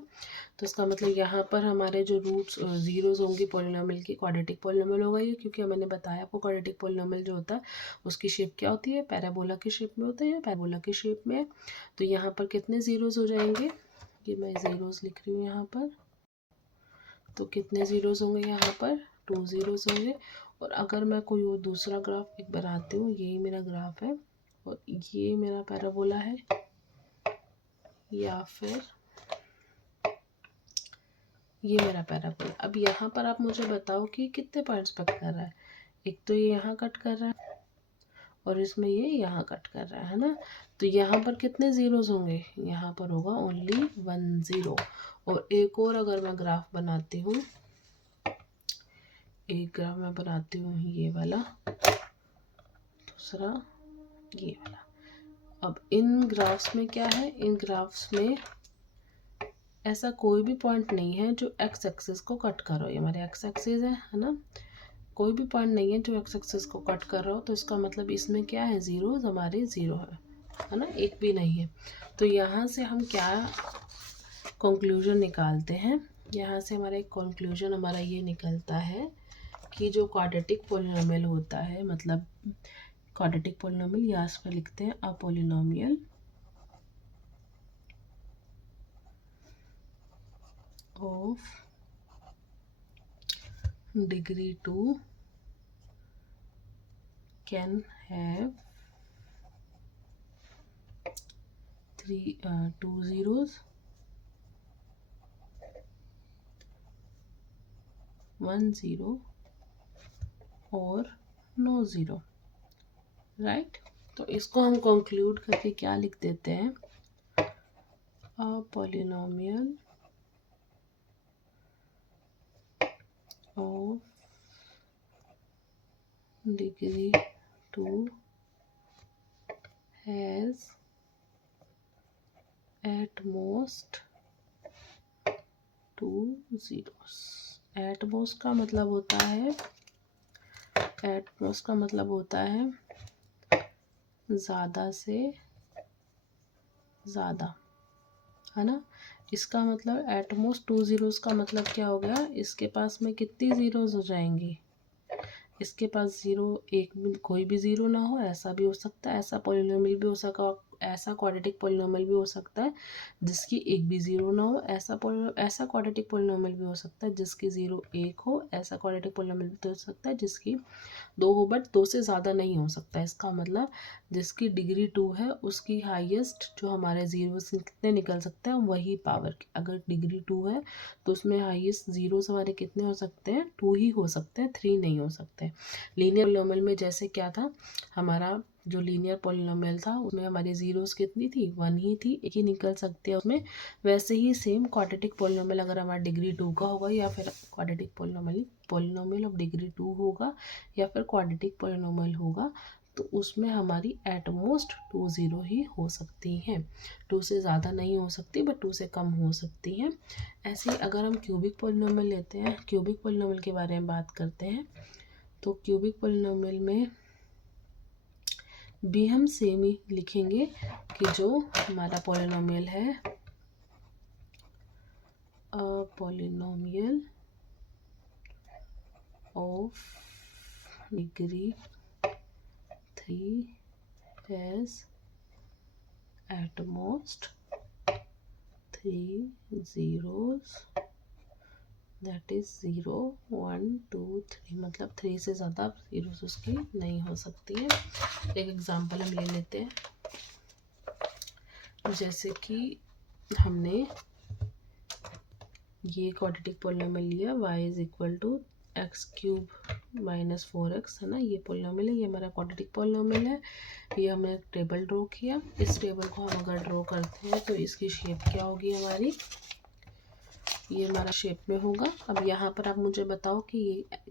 तो इसका मतलब यहाँ पर हमारे जो रूट्स ज़ीरोज़ होंगी पॉलिनॉमियल की, क्वाड्रेटिक पॉलिनॉमियल होगा ये, क्योंकि मैंने बताया आपको क्वाड्रेटिक पॉलिनॉमियल जो होता है उसकी शेप क्या होती है, पैराबोला की शेप में होता है, या पैराबोला की शेप में। तो यहाँ पर कितने ज़ीरोज़ हो जाएंगे, ये मैं ज़ीरोज़ लिख रही हूँ यहाँ पर, तो कितने ज़ीरोज़ होंगे यहाँ पर, 2 ज़ीरोज़ होंगे। और अगर मैं कोई और दूसरा ग्राफ एक बनाती हूँ, यही मेरा ग्राफ है और ये मेरा पैराबोला है, या फिर ये मेरा पैराबोला। अब यहाँ पर आप मुझे बताओ कि कितने पॉइंट्स पर कट कर रहा है, एक तो ये यहाँ कट कर रहा है और इसमें ये यहाँ कट कर रहा है ना। तो यहाँ पर कितने ज़ीरोज़ होंगे, यहाँ पर होगा ओनली 1 0। और एक और अगर मैं ग्राफ बनाती हूँ, एक ग्राफ मैं बनाती हूँ ये वाला, दूसरा ये वाला। अब इन ग्राफ्स में क्या है, इन ग्राफ्स में ऐसा कोई भी पॉइंट नहीं है जो एक्स एक्सिस को कट करो, ये हमारे एक्स एक्सिस है ना। कोई भी पॉइंट नहीं है जो एक्स एक्सिस को कट कर रहा हो, तो इसका मतलब इसमें क्या है, ज़ीरोज़ हमारे ज़ीरो है ना, एक भी नहीं है। तो यहाँ से हम क्या कंक्लूजन निकालते हैं, यहाँ से हमारा एक कंक्लूजन हमारा ये निकलता है कि जो क्वाड्रेटिक पोलिनोमियल होता है, मतलब क्वाड्रेटिक पोलिनोमियल या इस पर लिखते हैं a polynomial of degree 2 can have 2 zeros, 1 0 और नो ज़ीरो, राइट। तो इसको हम कंक्लूड करके क्या लिख देते हैं, a polynomial of degree 2 has at most 2 zeros। At most का मतलब होता है, एट मोस्ट का मतलब होता है ज़्यादा से ज़्यादा, है ना। इसका मतलब एट मोस्ट 2 zeros का मतलब क्या हो गया, इसके पास में कितनी ज़ीरोज़ हो जाएंगी, इसके पास ज़ीरो एक भी, कोई भी ज़ीरो ना हो, ऐसा भी हो सकता है, ऐसा पोलिनोमियल भी हो सका, ऐसा क्वाड्रेटिक पोलिनोमियल भी हो सकता है जिसकी एक भी ज़ीरो ना हो, ऐसा क्वाड्रेटिक पोलिनोमियल भी हो सकता है जिसकी ज़ीरो एक हो, ऐसा क्वाड्रेटिक पोलिनोमियल भी हो सकता है जिसकी दो हो, बट दो से ज़्यादा नहीं हो सकता। इसका मतलब जिसकी डिग्री 2 है उसकी हाईएस्ट जो हमारे ज़ीरो से कितने निकल सकते हैं, वही पावर, अगर डिग्री 2 है तो उसमें हाईएस्ट ज़ीरोस हमारे कितने हो सकते हैं, 2 ही हो सकते हैं, 3 नहीं हो सकते। लीनियर पोलिनोमियल में जैसे क्या था, हमारा जो लीनियर पोलिनोमियल था उसमें हमारी ज़ीरोस कितनी थी, 1 ही थी, एक ही निकल सकती है उसमें। वैसे ही सेम क्वाड्रेटिक पोलिनोमियल अगर हमारा डिग्री 2 का होगा, या फिर क्वाड्रेटिक पोलिनोमियल ऑफ डिग्री 2 होगा, या फिर क्वाड्रेटिक पोलिनोमियल होगा, तो उसमें हमारी एट मोस्ट 2 ज़ीरो ही हो सकती हैं, 2 से ज़्यादा नहीं हो सकती, बट 2 से कम हो सकती हैं। ऐसे ही अगर हम क्यूबिक पोलिनोमियल लेते हैं, क्यूबिक पोलिनोमियल के बारे में बात करते हैं, तो क्यूबिक पोलिनोमियल में भी हम सेम ही लिखेंगे कि जो हमारा पोलिनोमियल है, a polynomial of degree 3 has at most 3 zeros, that is 0 1 2 3, मतलब 3 से ज़्यादा ज़ीरोस उसकी नहीं हो सकती है। एक एग्जांपल हम ले लेते हैं, जैसे कि हमने ये क्वाड्रेटिक पोलिनोमियल लिया y is equal to x cube minus 4x, है ना, ये पोलिनोमियल है, ये हमारा क्वाड्रेटिक पोलिनोमियल है। ये हमने टेबल ड्रॉ किया, इस टेबल को हम अगर ड्रॉ करते हैं तो इसकी शेप क्या होगी हमारी, ये हमारा शेप में होगा। अब यहाँ पर आप मुझे बताओ कि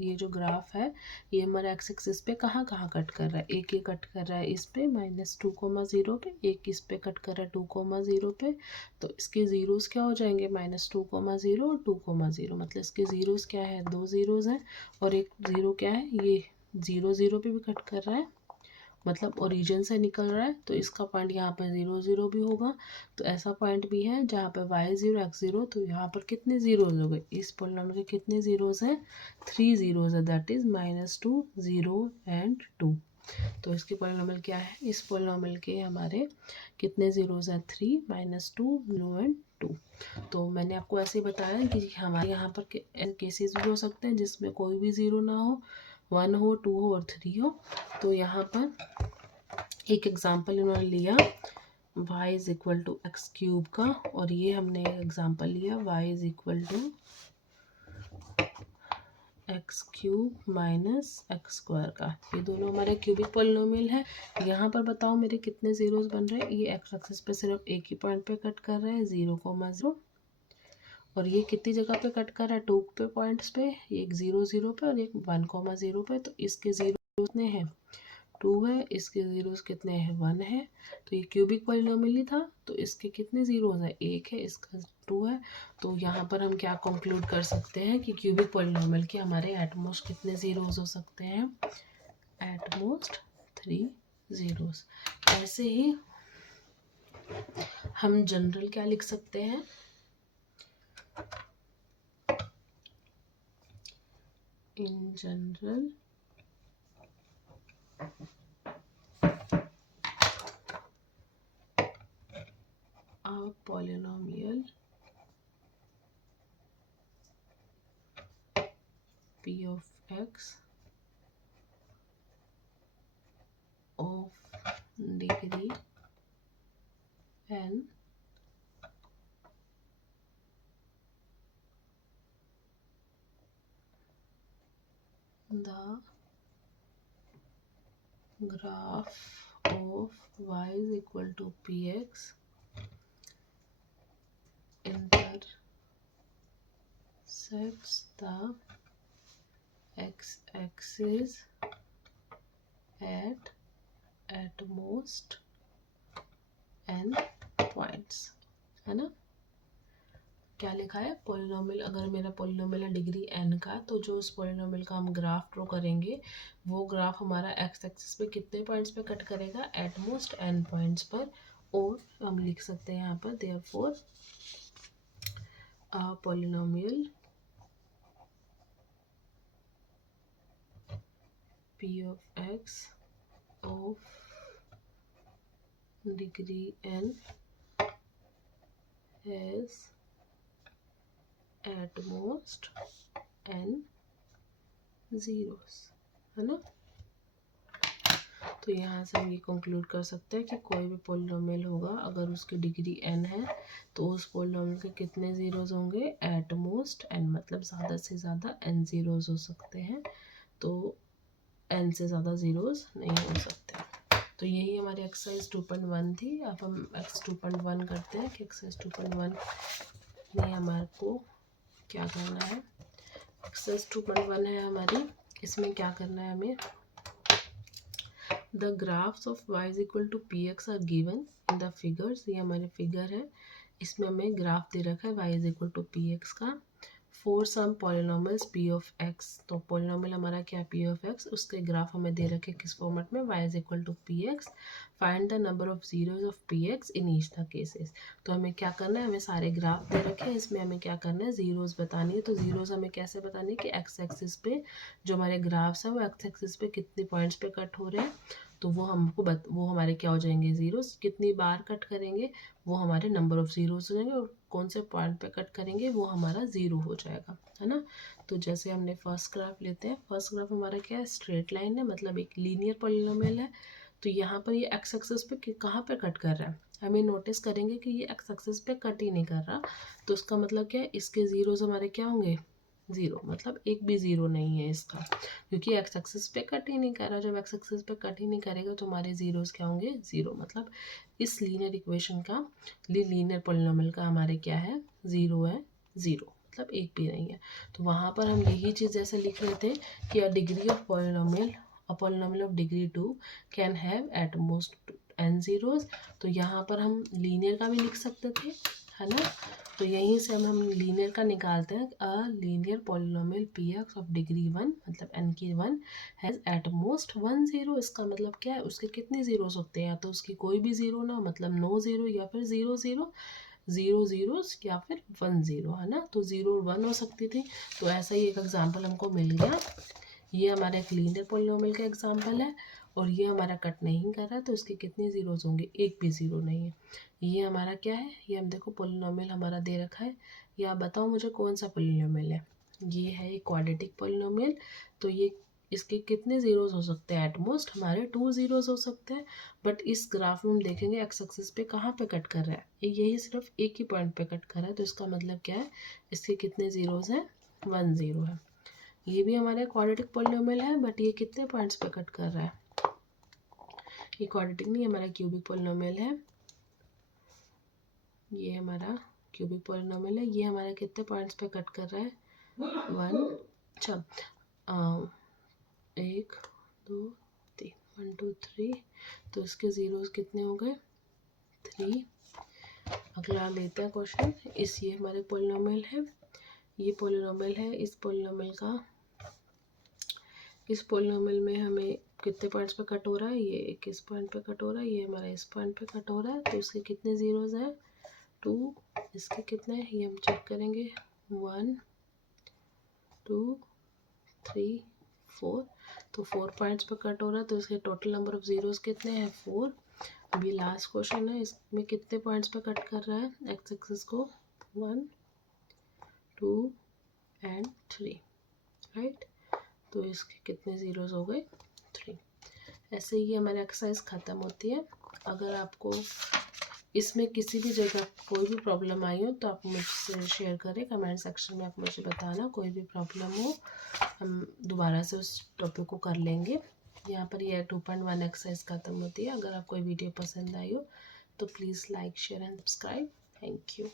ये जो ग्राफ है ये हमारा एक्स एक्सिस पे कहाँ कहाँ कट कर रहा है, एक ये कट कर रहा है इस पे -2,0 पे, एक इस पे कट कर रहा है 2,0 पे, तो इसके ज़ीरोज़ क्या हो जाएंगे, -2,0 और 2,0, मतलब इसके ज़ीरोज़ क्या है, 2 ज़ीरोज़ हैं, और एक ज़ीरो क्या है, ये 0 0 पे भी कट कर रहा है, मतलब ओरिजिन से निकल रहा है, तो इसका पॉइंट यहाँ पर 0 0 भी होगा। तो ऐसा पॉइंट भी है जहाँ पर y 0 x 0, तो यहाँ पर कितने ज़ीरोज़ हो गए, इस पोलिनोमियल के कितने ज़ीरोज़ हैं, 3 ज़ीरोज़ है, दैट इज़ -2 0 एंड 2। तो इसके पोलिनोमियल क्या है, इस पोलिनोमियल के हमारे कितने ज़ीरोज़ हैं, 3 -2 0 एंड 2। तो मैंने आपको ऐसे ही बताया कि हमारे यहाँ पर केसेस भी हो सकते हैं जिसमें कोई भी ज़ीरो ना हो, 1 हो, 2 हो और 3 हो। तो यहाँ पर एक एग्जांपल इन्होंने लिया y is equal to x cube का, और ये हमने एग्जांपल लिया y is equal to x cube minus x square का। ये दोनों हमारे क्यूबिक पोलिनोमियल है। यहाँ पर बताओ मेरे कितने ज़ीरोज़ बन रहे हैं, ये एक्स एक्सिस पे सिर्फ एक ही पॉइंट पे कट कर रहा है 0,0, और ये कितनी जगह पे कट कर रहा है, 2 पे पॉइंट्स पे, एक 0 0 पे और एक 1,0 पे, तो इसके ज़ीरो कितने हैं, 2 है, इसके ज़ीरोज़ कितने हैं 1 है, तो ये क्यूबिक पॉलिनोमियल ही था, तो इसके कितने ज़ीरोज़ हैं 1 है, इसका 2 है। तो यहाँ पर हम क्या कंक्लूड कर सकते हैं कि क्यूबिक पॉलिनोमियल के हमारे एटमोस्ट कितने ज़ीरोज़ हो सकते हैं, एटमोस्ट 3 ज़ीरोज़। ऐसे ही हम जनरल क्या लिख सकते हैं, in general a polynomial p of x of degree n the graph of y is equal to px intersects the x-axis at most n points, है ना। क्या लिखा है, पॉलिनोमियल, अगर मेरा पॉलिनोमियल है डिग्री n का, तो जो उस पॉलिनोमियल का हम ग्राफ ड्रॉ करेंगे, वो ग्राफ हमारा एक्स एक्सिस पे कितने पॉइंट्स पे कट करेगा, एट मोस्ट n पॉइंट्स पर। और हम लिख सकते हैं यहाँ पर therefore polynomial p of x of degree n has at most n zeros, है ना। तो यहाँ से हम ये कंक्लूड कर सकते हैं कि कोई भी पॉलिनोमियल होगा, अगर उसकी डिग्री n है, तो उस पॉलिनोमियल के कितने ज़ीरोज़ होंगे, एट मोस्ट n, मतलब ज़्यादा से ज़्यादा n ज़ीरोज़ हो सकते हैं, तो n से ज़्यादा ज़ीरोज़ नहीं हो सकते। तो यही हमारी एक्सरसाइज 2.1 थी। अब हम एक्स 2.1 करते हैं कि एक्सरसाइज 2.1 में हमारे को क्या करना है। एक्सरसाइज 2.1 है हमारी, इसमें क्या करना है हमें, the graphs of y is equal to p x are given in the figures. ये हमारे फिगर है, इसमें हमें ग्राफ दे रखा है y is equal to p x का, for some polynomials p of x। तो पॉलिनोमियल हमारा क्या है, p ऑफ x, उसके ग्राफ हमें दे रखे किस फॉर्मेट में, y is equal to p x, find the number of zeros of p x in each the cases. तो हमें क्या करना है, हमें सारे ग्राफ दे रखे हैं, इसमें हमें क्या करना है, जीरोज बतानी है। तो जीरोज हमें कैसे बतानी है कि एक्स एक्सिस पे जो हमारे ग्राफ्स हैं वो एक्स एक्सिस पे कितने पॉइंट्स पे कट हो रहे हैं, तो वो हमको वो हमारे क्या हो जाएंगे, ज़ीरोस। कितनी बार कट करेंगे, वो हमारे नंबर ऑफ़ ज़ीरोस हो जाएंगे, और कौन से पॉइंट पे कट करेंगे वो हमारा ज़ीरो हो जाएगा, है ना। तो जैसे हमने फर्स्ट ग्राफ लेते हैं, फर्स्ट ग्राफ हमारा क्या है, स्ट्रेट लाइन है, मतलब एक लीनियर पॉलिनोमियल है। तो यहाँ पर ये एक्स एक्सिस पे कहाँ पे कट कर रहा है, हमें नोटिस करेंगे कि ये एक्स एक्सिस पे कट ही नहीं कर रहा। तो इसका मतलब क्या है, इसके ज़ीरोज़ हमारे क्या होंगे, ज़ीरो, मतलब एक भी ज़ीरो नहीं है इसका, क्योंकि एक्स एक्सिस पे कट ही नहीं कर रहा। जब एक्स एक्सिस पे कट ही नहीं करेगा तो हमारे ज़ीरोज़ क्या होंगे, ज़ीरो। मतलब इस लीनियर इक्वेशन का, लीनियर पॉलिनोमियल का हमारे क्या है, ज़ीरो है, ज़ीरो, मतलब एक भी नहीं है। तो वहाँ पर हम यही चीज़ जैसे लिख रहे थे कि a degree of polynomial, a polynomial of degree 2 can have at most n zeros. तो यहाँ पर हम लीनियर का भी लिख सकते थे, है ना। तो यहीं से हम लीनियर का निकालते हैं, a linear polynomial P x of degree 1, मतलब n की 1, हैज़ एट मोस्ट 1 ज़ीरो। इसका मतलब क्या है, उसके कितने ज़ीरोज़ होते हैं, या तो उसकी कोई भी ज़ीरो ना, मतलब नो ज़ीरो, या फिर ज़ीरो ज़ीरो, ज़ीरो ज़ीरोज़, या फिर 1 ज़ीरो, है ना। तो 0 1 हो सकती थी। तो ऐसा ही एक एग्जाम्पल हमको मिल गया। ये हमारा एक लीनियर पॉलिनोमियल का एग्जाम्पल है, और ये हमारा कट नहीं कर रहा है, तो इसके कितने ज़ीरोज़ होंगे, एक भी ज़ीरो नहीं है। ये हमारा क्या है, ये हम देखो पॉलिनोमियल हमारा दे रखा है, या बताओ मुझे कौन सा पॉलिनोमियल है, ये है एक क्वाड्रेटिक पॉलिनोमियल। तो ये इसके कितने ज़ीरोज़ हो सकते हैं, एटमोस्ट हमारे 2 ज़ीरोज़ हो सकते हैं। बट इस ग्राफ में हम देखेंगे एक्स एक्सिस पे कहाँ पे कट कर रहा है, यही सिर्फ एक ही पॉइंट पे कट कर रहा है। तो इसका मतलब क्या है, इसके कितने ज़ीरोज़ हैं, 1 ज़ीरो है। ये भी हमारे क्वाड्रेटिक पॉलिनोमियल है, बट ये कितने पॉइंट्स पे कट कर रहा है, ये क्वाड्रेटिक नहीं, हमारा क्यूबिक पॉलिनोमियल है। ये हमारा क्यूबिक पॉलिनोमियल है, ये हमारे कितने पॉइंट्स पे कट कर रहा है, 1, अच्छा 1 2 3, 1 2 3, तो इसके ज़ीरोज़ कितने हो गए 3। अगला लेते हैं क्वेश्चन। ये हमारे पोलिनोमियल है, ये पोलिनोमियल है, इस पोलिनोमियल में हमें कितने पॉइंट्स पे कट हो रहा है, ये इस पॉइंट पे कट हो रहा है, ये हमारा इस पॉइंट पे कट हो रहा है, तो इसके कितने ज़ीरोज़ हैं 2। इसके कितने हैं ये हम चेक करेंगे 1 2 3 4, तो 4 पॉइंट्स पे कट हो रहा है, तो इसके टोटल नंबर ऑफ ज़ीरोज़ कितने हैं 4। अब ये लास्ट क्वेश्चन है, इसमें कितने पॉइंट्स पे कट कर रहा है एक्स एक्सिस को 1 2 एंड 3, राइट। तो इसके कितने ज़ीरोज़ हो गए 3। ऐसे ही हमारी एक्सरसाइज ख़त्म होती है। अगर आपको इसमें किसी भी जगह कोई भी प्रॉब्लम आई हो तो आप मुझसे शेयर करें, कमेंट सेक्शन में आप मुझे बताना, कोई भी प्रॉब्लम हो हम दोबारा से उस टॉपिक को कर लेंगे। यहाँ पर ये 2.1 एक्सरसाइज ख़त्म होती है। अगर आपको वीडियो पसंद आई हो तो please like share and subscribe. Thank you.